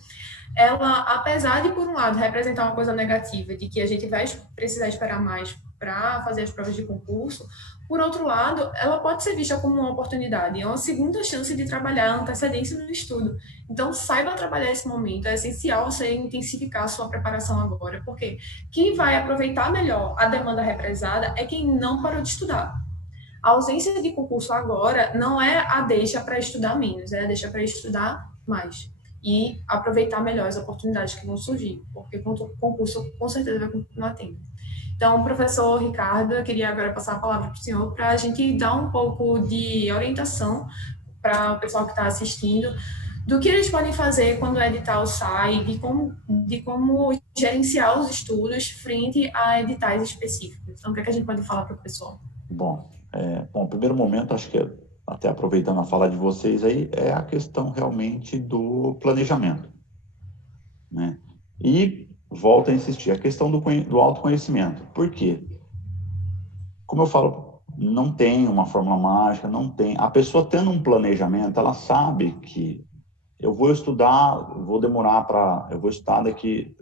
ela, apesar de, por um lado, representar uma coisa negativa, de que a gente vai precisar esperar mais para fazer as provas de concurso, por outro lado, ela pode ser vista como uma oportunidade, é uma segunda chance de trabalhar a antecedência no estudo. Então, saiba trabalhar esse momento, é essencial você intensificar a sua preparação agora, porque quem vai aproveitar melhor a demanda represada é quem não parou de estudar. A ausência de concurso agora não é a deixa para estudar menos, é a deixa para estudar mais e aproveitar melhor as oportunidades que vão surgir, porque o concurso com certeza vai continuar tendo. Então, professor Ricardo, eu queria agora passar a palavra para o senhor para a gente dar um pouco de orientação para o pessoal que está assistindo do que eles podem fazer quando o edital sai, de como gerenciar os estudos frente a editais específicos. Então, o que é que a gente pode falar para o pessoal? Bom, primeiro momento, acho que até aproveitando a fala de vocês aí, é a questão realmente do planejamento, né? E volto a insistir, a questão do autoconhecimento. Por quê? Como eu falo, não tem uma fórmula mágica, não tem. A pessoa tendo um planejamento, ela sabe que eu vou estudar, eu vou estudar daqui,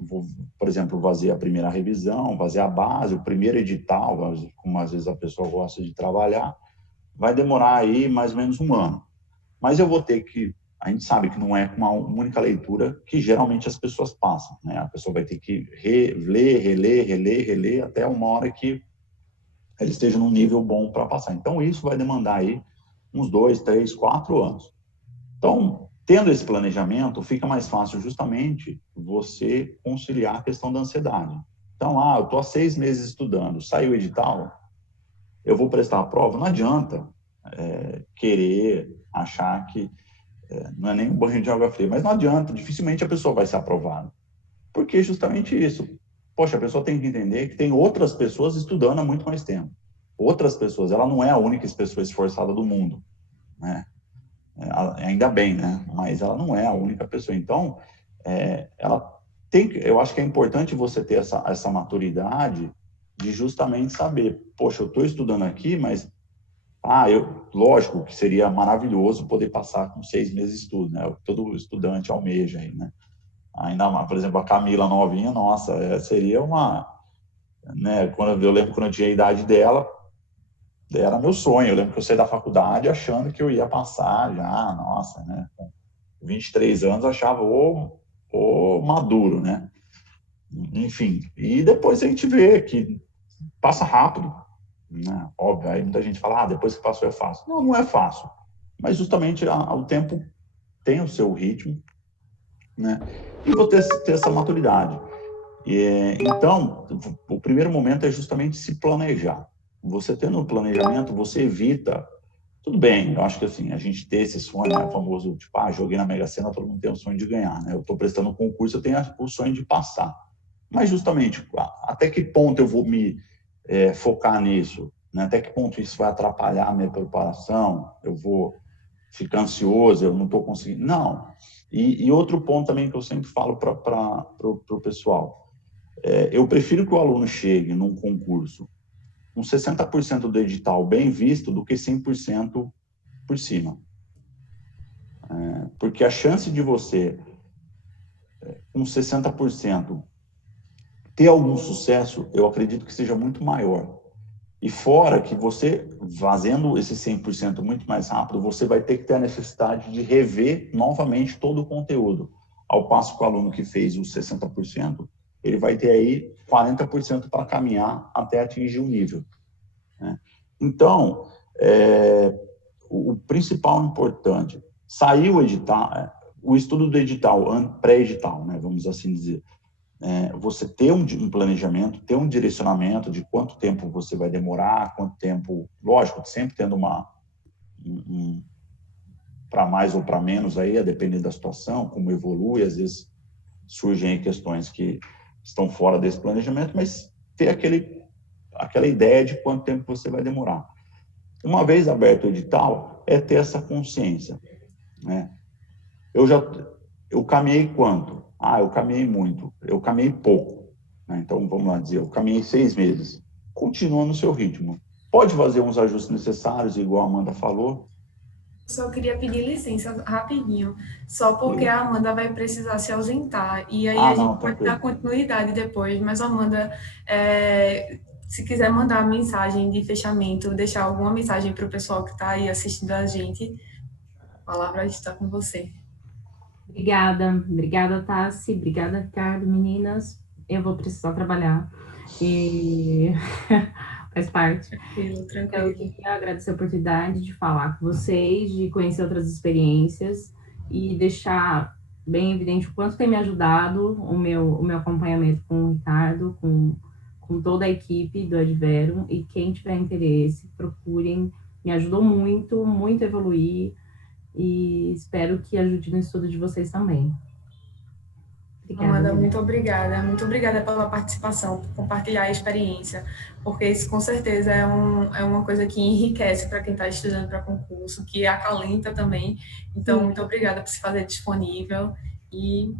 vou, por exemplo, fazer a primeira revisão, fazer a base, o primeiro edital, como às vezes a pessoa gosta de trabalhar, vai demorar aí mais ou menos 1 ano. Mas eu vou ter que, a gente sabe que não é uma única leitura que geralmente as pessoas passam, né? A pessoa vai ter que reler, até uma hora que ela esteja num nível bom para passar. Então, isso vai demandar aí uns 2, 3, 4 anos. Então, tendo esse planejamento, fica mais fácil justamente você conciliar a questão da ansiedade. Então, eu estou há 6 meses estudando, saiu o edital, eu vou prestar a prova, não adianta querer achar que não é nem um banho de água fria, mas não adianta, dificilmente a pessoa vai ser aprovada. Porque é justamente isso. Poxa, a pessoa tem que entender que tem outras pessoas estudando há muito mais tempo. Outras pessoas, ela não é a única pessoa esforçada do mundo, né? Ainda bem, né? Mas ela não é a única pessoa. Então, eu acho que é importante você ter essa maturidade de justamente saber, poxa, eu estou estudando aqui, mas lógico que seria maravilhoso poder passar com 6 meses de estudo, né? Todo estudante almeja aí, né? Ainda mais, por exemplo, a Camila novinha, nossa, seria uma, né? Eu lembro quando eu tinha a idade dela, era meu sonho. Eu lembro que eu saí da faculdade achando que eu ia passar já, nossa, né? Com 23 anos, eu achava o maduro, né? Enfim, e depois a gente vê que passa rápido, né? Óbvio, aí muita gente fala, depois que passou é fácil. Não, não é fácil. Mas justamente o tempo tem o seu ritmo, né? E vou ter essa maturidade. Então, o primeiro momento é justamente se planejar. Você tendo um planejamento, você evita. Tudo bem, eu acho que assim, a gente ter esse sonho, né, famoso, tipo, joguei na Mega Sena, todo mundo tem o sonho de ganhar, né? Eu estou prestando um concurso, eu tenho o sonho de passar. Mas justamente, até que ponto eu vou me focar nisso? Né? Até que ponto isso vai atrapalhar a minha preparação? Eu vou ficar ansioso, eu não estou conseguindo. Não. E outro ponto também que eu sempre falo para o pessoal, eu prefiro que o aluno chegue num concurso com 60% do edital bem visto do que 100% por cima. Porque a chance de você, com 60%, ter algum sucesso, eu acredito que seja muito maior. E fora que você, fazendo esse 100% muito mais rápido, você vai ter que ter a necessidade de rever novamente todo o conteúdo. Ao passo que o aluno que fez os 60%, ele vai ter aí 40% para caminhar até atingir o nível, né? Então, o principal importante, saiu o edital, o estudo do edital, pré-edital, né, vamos assim dizer, você ter um planejamento, ter um direcionamento de quanto tempo você vai demorar, quanto tempo, lógico, sempre tendo para mais ou para menos aí, a depender da situação, como evolui, às vezes surgem aí questões que estão fora desse planejamento, mas ter aquela ideia de quanto tempo você vai demorar. Uma vez aberto o edital, é ter essa consciência, né? Eu caminhei quanto? Eu caminhei muito, eu caminhei pouco, né? Então, vamos lá dizer, eu caminhei 6 meses. Continua no seu ritmo. Pode fazer uns ajustes necessários, igual a Amanda falou. Só queria pedir licença rapidinho, só porque a Amanda vai precisar se ausentar, e aí a gente pode dar continuidade depois, mas Amanda, se quiser mandar mensagem de fechamento, deixar alguma mensagem para o pessoal que está aí assistindo a gente, a palavra está com você. Obrigada, Tassi, obrigada, Ricardo, meninas. Eu vou precisar trabalhar e faz parte. Tranquilo. Então, eu queria agradecer a oportunidade de falar com vocês, de conhecer outras experiências e deixar bem evidente o quanto tem me ajudado o meu acompanhamento com o Ricardo, com com toda a equipe do Adverum, e quem tiver interesse, procurem, me ajudou muito, muito a evoluir, e espero que ajude no estudo de vocês também. Amanda, muito obrigada pela participação, por compartilhar a experiência, porque isso com certeza é uma coisa que enriquece para quem está estudando para concurso, que acalenta também. Então, muito obrigada por se fazer disponível e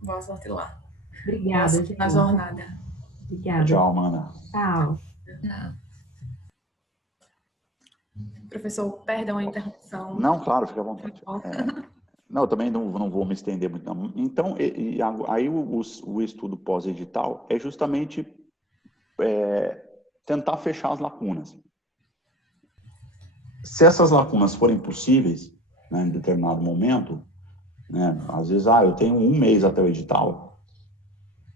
boa sorte lá. Obrigada, gente. Na jornada. Obrigada. Tchau, Amanda. Tchau. Professor, perdão a interrupção. Não, claro, fica à vontade. Não, eu também não vou me estender muito. Não. Então, aí o estudo pós-edital é justamente tentar fechar as lacunas. Se essas lacunas forem possíveis, né, em determinado momento, né, às vezes, eu tenho 1 mês até o edital,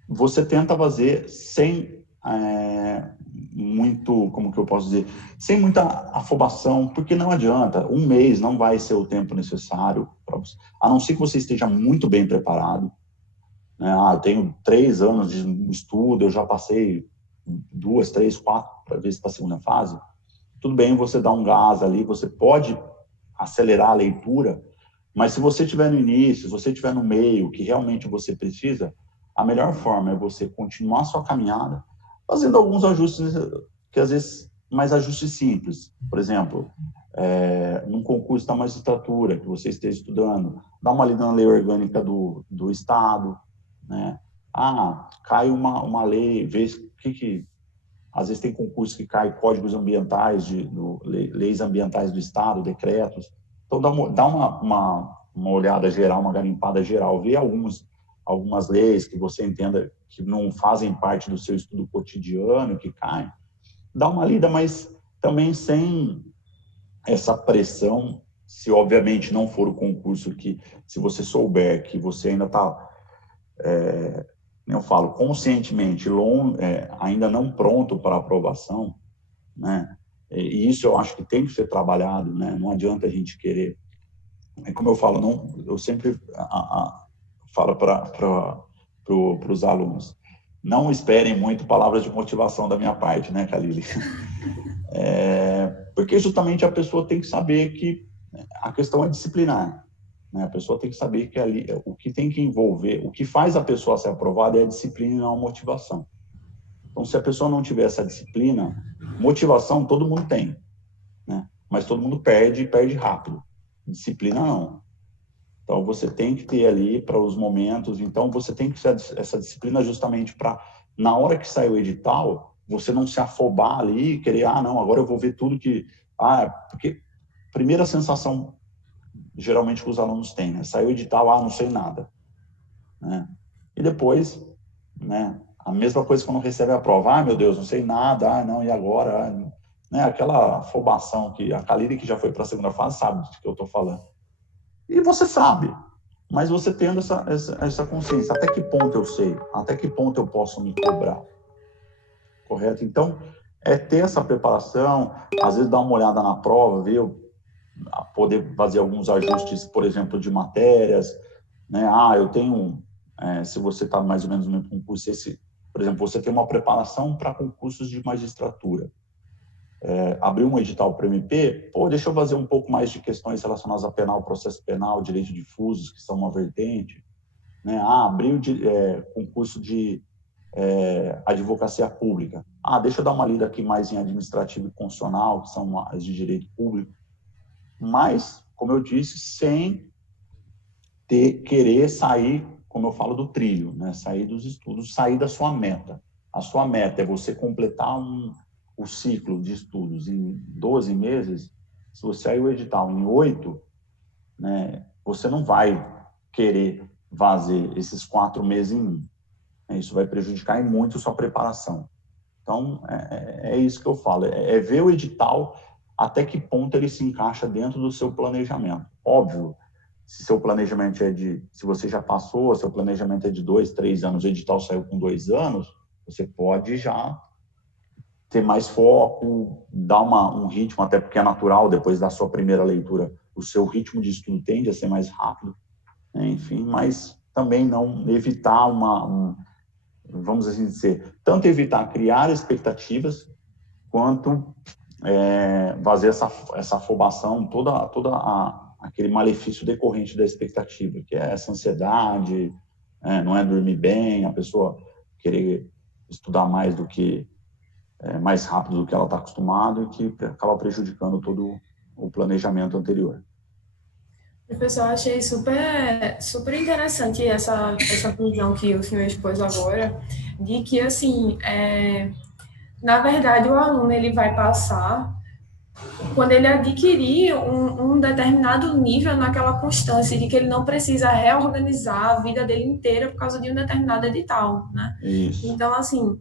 você tenta fazer sem muito, como que eu posso dizer, sem muita afobação, porque não adianta, 1 mês não vai ser o tempo necessário para você, a não ser que você esteja muito bem preparado, né? Eu tenho 3 anos de estudo, eu já passei 2, 3, 4 vezes para a segunda fase, tudo bem você dar um gás ali, você pode acelerar a leitura, mas se você estiver no início, se você estiver no meio, que realmente você precisa, a melhor forma é você continuar a sua caminhada, fazendo alguns ajustes, que às vezes, mais ajustes simples. Por exemplo, num concurso da magistratura que você esteja estudando, dá uma lida na lei orgânica do Estado, né? Cai uma lei, vê que às vezes tem concurso que cai códigos ambientais, leis ambientais do Estado, decretos. Então, dá uma olhada geral, uma garimpada geral, vê algumas leis que você entenda que não fazem parte do seu estudo cotidiano, que caem, dá uma lida, mas também sem essa pressão, se obviamente não for o concurso que, se você souber que você ainda está, eu falo, conscientemente, ainda não pronto para aprovação, né? E isso eu acho que tem que ser trabalhado, né? Não adianta a gente querer, como eu falo, eu sempre falo para os alunos, não esperem muito palavras de motivação da minha parte, né, Khalili? Porque justamente a pessoa tem que saber que a questão é disciplinar, né? A pessoa tem que saber que ali o que tem que envolver, o que faz a pessoa ser aprovada é a disciplina e não a motivação. Então, se a pessoa não tiver essa disciplina, motivação todo mundo tem, né? Mas todo mundo perde rápido. Disciplina não. Então, você tem que ter ali para os momentos, então você tem que ter essa disciplina justamente para, na hora que sair o edital, você não se afobar ali e querer, não, agora eu vou ver tudo que... porque primeira sensação, geralmente, que os alunos têm, né? Saiu o edital, não sei nada, né? E depois, né, a mesma coisa quando recebe a prova, meu Deus, não sei nada, não, e agora? Né? Aquela afobação que a Khalili, que já foi para a segunda fase, sabe do que eu estou falando. E você sabe, mas você tendo essa consciência, até que ponto eu sei, até que ponto eu posso me cobrar, correto? Então, ter essa preparação, às vezes dar uma olhada na prova, ver, poder fazer alguns ajustes, por exemplo, de matérias, né? Eu tenho, se você está mais ou menos no meu concurso, por exemplo, você tem uma preparação para concursos de magistratura, abrir um edital para o MP, deixa eu fazer um pouco mais de questões relacionadas a penal, processo penal, direito difusos, que são uma vertente, né? Abrir concurso de advocacia pública. Deixa eu dar uma lida aqui mais em administrativo e constitucional, que são as de direito público. Mas, como eu disse, sem querer sair, como eu falo, do trilho, né? Sair dos estudos, sair da sua meta. A sua meta é você completar o ciclo de estudos em 12 meses. Se você sair o edital em 8, né, você não vai querer fazer esses 4 meses em 1. Isso vai prejudicar muito a sua preparação. Então, é isso que eu falo, ver o edital até que ponto ele se encaixa dentro do seu planejamento. Óbvio, se seu planejamento se você já passou, seu planejamento é de 2, 3 anos, o edital saiu com 2 anos, você pode já ter mais foco, dar um ritmo, até porque é natural, depois da sua primeira leitura, o seu ritmo de estudo tende a ser mais rápido, né? Enfim, mas também não evitar vamos assim dizer, tanto evitar criar expectativas, quanto fazer essa afobação, aquele malefício decorrente da expectativa, que é essa ansiedade, não é dormir bem, a pessoa querer estudar mais rápido do que ela está acostumada, e que acaba prejudicando todo o planejamento anterior. Professor, eu achei super interessante essa visão que o senhor expôs agora, de que, assim, na verdade, o aluno ele vai passar, quando ele adquirir um determinado nível naquela constância, de que ele não precisa reorganizar a vida dele inteira por causa de um determinado edital, né? Isso. Então, assim,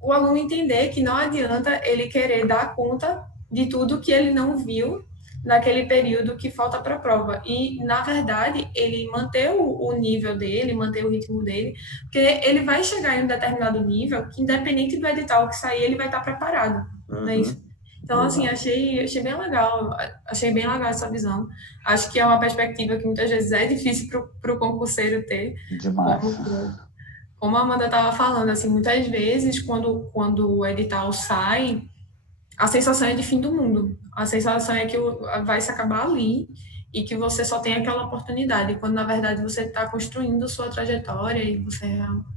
o aluno entender que não adianta ele querer dar conta de tudo que ele não viu naquele período que falta para a prova. E, na verdade, ele manter o nível dele, manter o ritmo dele, porque ele vai chegar em um determinado nível que, independente do edital que sair, ele vai estar preparado. Não é isso? Então, assim, achei bem legal essa visão. Acho que é uma perspectiva que muitas vezes é difícil para o concurseiro ter. Demais. Como a Amanda estava falando, assim, muitas vezes, quando o edital sai, a sensação é de fim do mundo. A sensação é que vai se acabar ali e que você só tem aquela oportunidade, quando, na verdade, você está construindo sua trajetória e você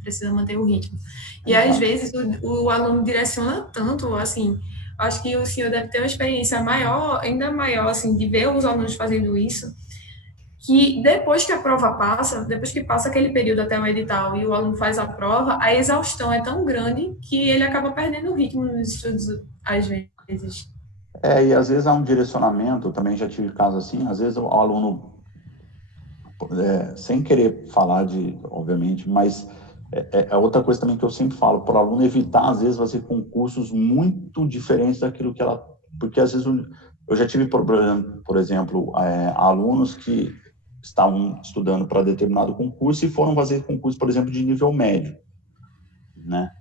precisa manter o ritmo. E, às vezes, o aluno direciona tanto, assim, acho que o senhor deve ter uma experiência ainda maior, assim, de ver os alunos fazendo isso, que depois que a prova passa, depois que passa aquele período até o edital e o aluno faz a prova, a exaustão é tão grande que ele acaba perdendo o ritmo nos estudos, às vezes. E às vezes há um direcionamento, eu também já tive casos assim, às vezes o aluno, sem querer falar obviamente, mas é outra coisa também que eu sempre falo, para o aluno evitar, às vezes, fazer concursos muito diferentes daquilo que ela... Porque, às vezes, eu já tive, por exemplo, alunos que estavam estudando para determinado concurso e foram fazer concurso, por exemplo, de nível médio, né?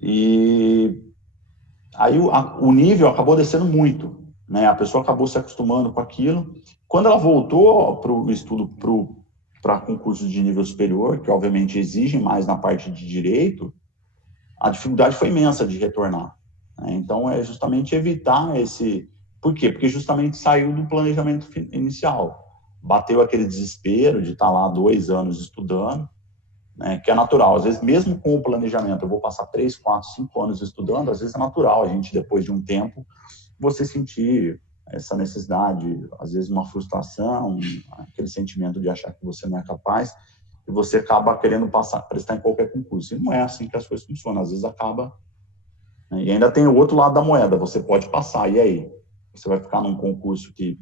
E aí o nível acabou descendo muito, né? A pessoa acabou se acostumando com aquilo. Quando ela voltou para o estudo para concursos de nível superior, que obviamente exigem mais na parte de direito, a dificuldade foi imensa de retornar, né? Então, é justamente evitar esse... Por quê? Porque justamente saiu do planejamento inicial. Bateu aquele desespero de estar lá 2 anos estudando, né, que é natural. Às vezes, mesmo com o planejamento, eu vou passar 3, 4, 5 anos estudando, às vezes é natural a gente, depois de um tempo, você sentir essa necessidade, às vezes uma frustração, aquele sentimento de achar que você não é capaz, e você acaba querendo prestar em qualquer concurso. E não é assim que as coisas funcionam. Às vezes acaba... Né, e ainda tem o outro lado da moeda, você pode passar, e aí? Você vai ficar num concurso que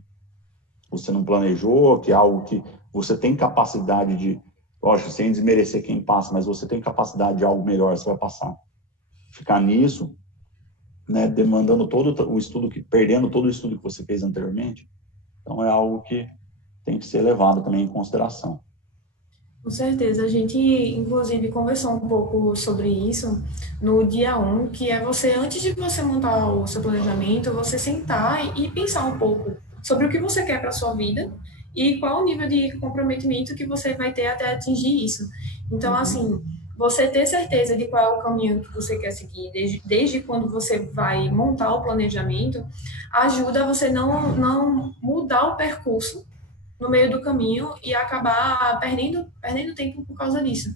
você não planejou, que é algo que você tem capacidade de, lógico, sem desmerecer quem passa, mas você tem capacidade de algo melhor, você vai passar. Ficar nisso, né, demandando todo o estudo, perdendo todo o estudo que você fez anteriormente, então é algo que tem que ser levado também em consideração. Com certeza, a gente inclusive conversou um pouco sobre isso no dia 1, que é você, antes de você montar o seu planejamento, você sentar e pensar um pouco sobre o que você quer para a sua vida e qual o nível de comprometimento que você vai ter até atingir isso. Então, assim, você ter certeza de qual é o caminho que você quer seguir, desde quando você vai montar o planejamento, ajuda você não mudar o percurso no meio do caminho e acabar perdendo tempo por causa disso.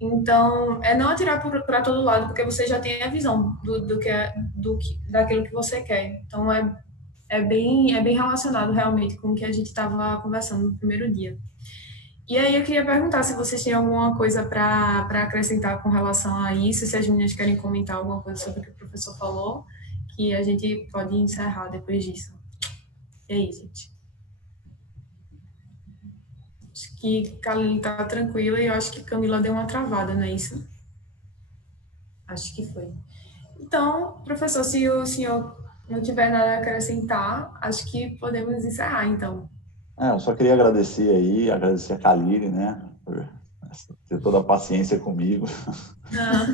Então, não atirar para todo lado, porque você já tem a visão daquilo que você quer. Então, é bem relacionado realmente com o que a gente estava conversando no primeiro dia. E aí eu queria perguntar se vocês têm alguma coisa para acrescentar com relação a isso, se as meninas querem comentar alguma coisa sobre o que o professor falou, que a gente pode encerrar depois disso. E aí, gente? Acho que Kaline está tranquila e eu acho que Camila deu uma travada, não é isso? Acho que foi. Então, professor, se o senhor não tiver nada a acrescentar, acho que podemos encerrar, então. Eu só queria agradecer a Kaline, né, por ter toda a paciência comigo,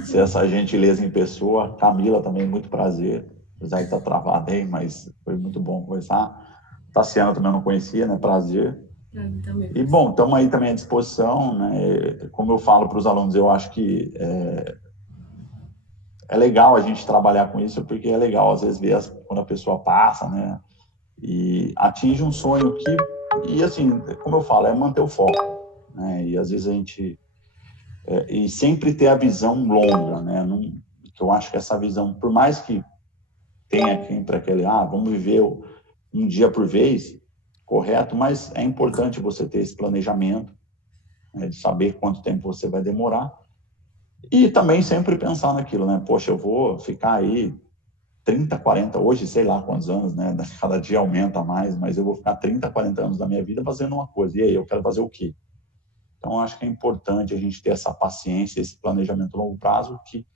ser essa gentileza em pessoa. Camila também, muito prazer, apesar de estar travada aí, mas foi muito bom conversar. Tassiana também eu não conhecia, né, prazer. Também. E, bom, estamos aí também à disposição, né? Como eu falo para os alunos, eu acho que é legal a gente trabalhar com isso, porque é legal, às vezes, ver quando a pessoa passa, né? E atinge um sonho que... E, assim, como eu falo, é manter o foco, né? E, às vezes, a gente... e sempre ter a visão longa, né? Que eu acho que essa visão, por mais que tenha para aquele, vamos viver um dia por vez, correto, mas é importante você ter esse planejamento, né, de saber quanto tempo você vai demorar, e também sempre pensar naquilo, né? Poxa, eu vou ficar aí 30, 40, hoje sei lá quantos anos, né? Cada dia aumenta mais, mas eu vou ficar 30, 40 anos da minha vida fazendo uma coisa, e aí, eu quero fazer o quê? Então, acho que é importante a gente ter essa paciência, esse planejamento a longo prazo, que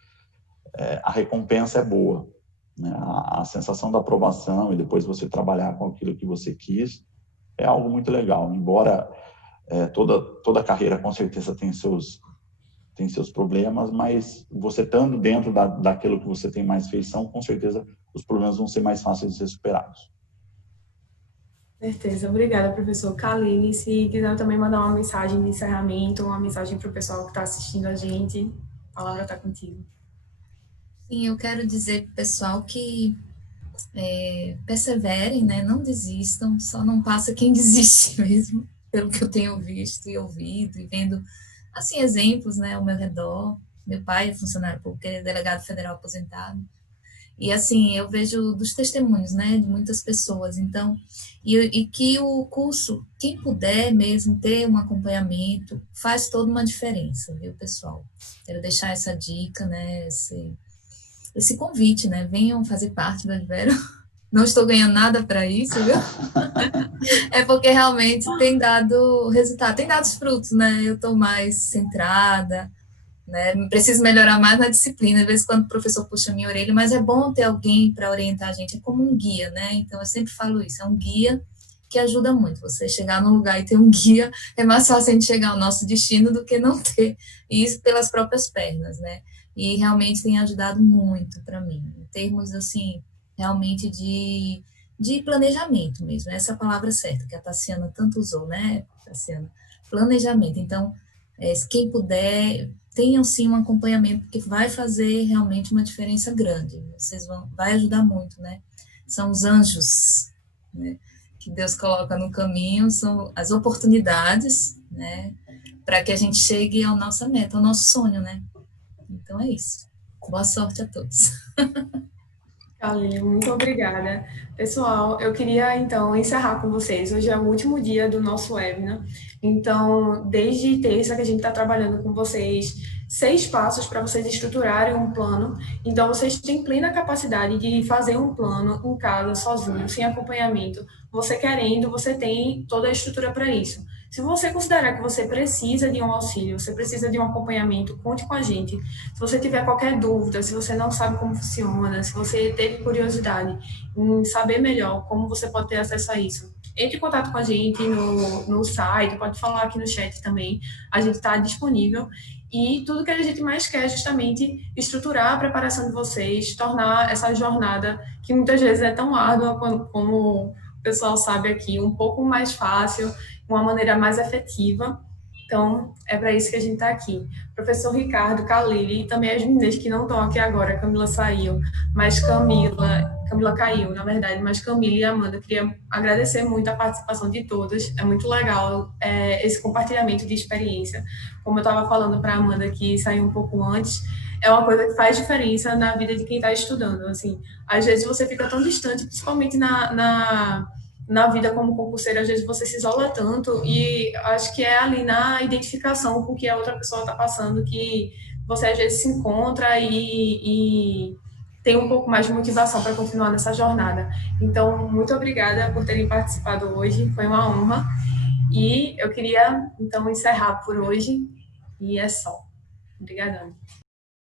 a recompensa é boa, né? A sensação da aprovação e depois você trabalhar com aquilo que você quis é algo muito legal. Embora toda carreira com certeza tem seus problemas, mas você estando dentro daquilo que você tem mais feição, com certeza os problemas vão ser mais fáceis de ser superados. Certeza. Obrigada, professor Kaline. Se quiser também mandar uma mensagem de encerramento, uma mensagem para o pessoal que está assistindo a gente, a palavra está contigo. Sim, eu quero dizer para o pessoal que perseverem, né? Não desistam, só não passa quem desiste mesmo, pelo que eu tenho visto e ouvido e vendo, assim, exemplos, né, ao meu redor. Meu pai é funcionário público, é delegado federal aposentado. E, assim, eu vejo dos testemunhos, né, de muitas pessoas. Então, e que o curso, quem puder mesmo ter um acompanhamento, faz toda uma diferença, viu, pessoal? Quero deixar essa dica, né, esse convite, né? Venham fazer parte do Advero. Não estou ganhando nada para isso, viu? É porque realmente tem dado resultado, tem dado os frutos, né? Eu estou mais centrada, né? Preciso melhorar mais na disciplina, às vezes quando o professor puxa a minha orelha, mas é bom ter alguém para orientar a gente, é como um guia, né? Então eu sempre falo isso, é um guia que ajuda muito. Você chegar num lugar e ter um guia, é mais fácil a gente chegar ao nosso destino do que não ter, e isso pelas próprias pernas, né? E realmente tem ajudado muito para mim, em termos, assim, realmente de planejamento mesmo, essa é a palavra certa, que a Tassiana tanto usou, né, Tassiana? Planejamento. Então, quem puder, tenham sim um acompanhamento, porque vai fazer realmente uma diferença grande. Vai ajudar muito, né? São os anjos, né, que Deus coloca no caminho, são as oportunidades, né, para que a gente chegue à nossa meta, ao nosso sonho, né? Então é isso. Boa sorte a todos. Kaline, muito obrigada. Pessoal, eu queria, então, encerrar com vocês. Hoje é o último dia do nosso webinar. Então, desde terça que a gente está trabalhando com vocês, 6 passos para vocês estruturarem um plano. Então, vocês têm plena capacidade de fazer um plano em casa, sozinho, sem acompanhamento. Você querendo, você tem toda a estrutura para isso. Se você considerar que você precisa de um auxílio, você precisa de um acompanhamento, conte com a gente. Se você tiver qualquer dúvida, se você não sabe como funciona, se você teve curiosidade em saber melhor como você pode ter acesso a isso, entre em contato com a gente no site, pode falar aqui no chat também, a gente está disponível. E tudo que a gente mais quer é justamente estruturar a preparação de vocês, tornar essa jornada, que muitas vezes é tão árdua como o pessoal sabe aqui, um pouco mais fácil, uma maneira mais efetiva. Então, é para isso que a gente está aqui. Professor Ricardo, Kaline, e também as meninas que não estão aqui agora, Camila saiu, mas Camila caiu, na verdade, mas Camila e Amanda, eu queria agradecer muito a participação de todas, é muito legal esse compartilhamento de experiência. Como eu estava falando para a Amanda, que saiu um pouco antes, é uma coisa que faz diferença na vida de quem está estudando, assim. Às vezes você fica tão distante, principalmente na vida como concurseiro, às vezes você se isola tanto, e acho que é ali na identificação com o que a outra pessoa está passando que você às vezes se encontra e tem um pouco mais de motivação para continuar nessa jornada. Então, muito obrigada por terem participado hoje, foi uma honra, e eu queria, então, encerrar por hoje, e é só. Obrigadão.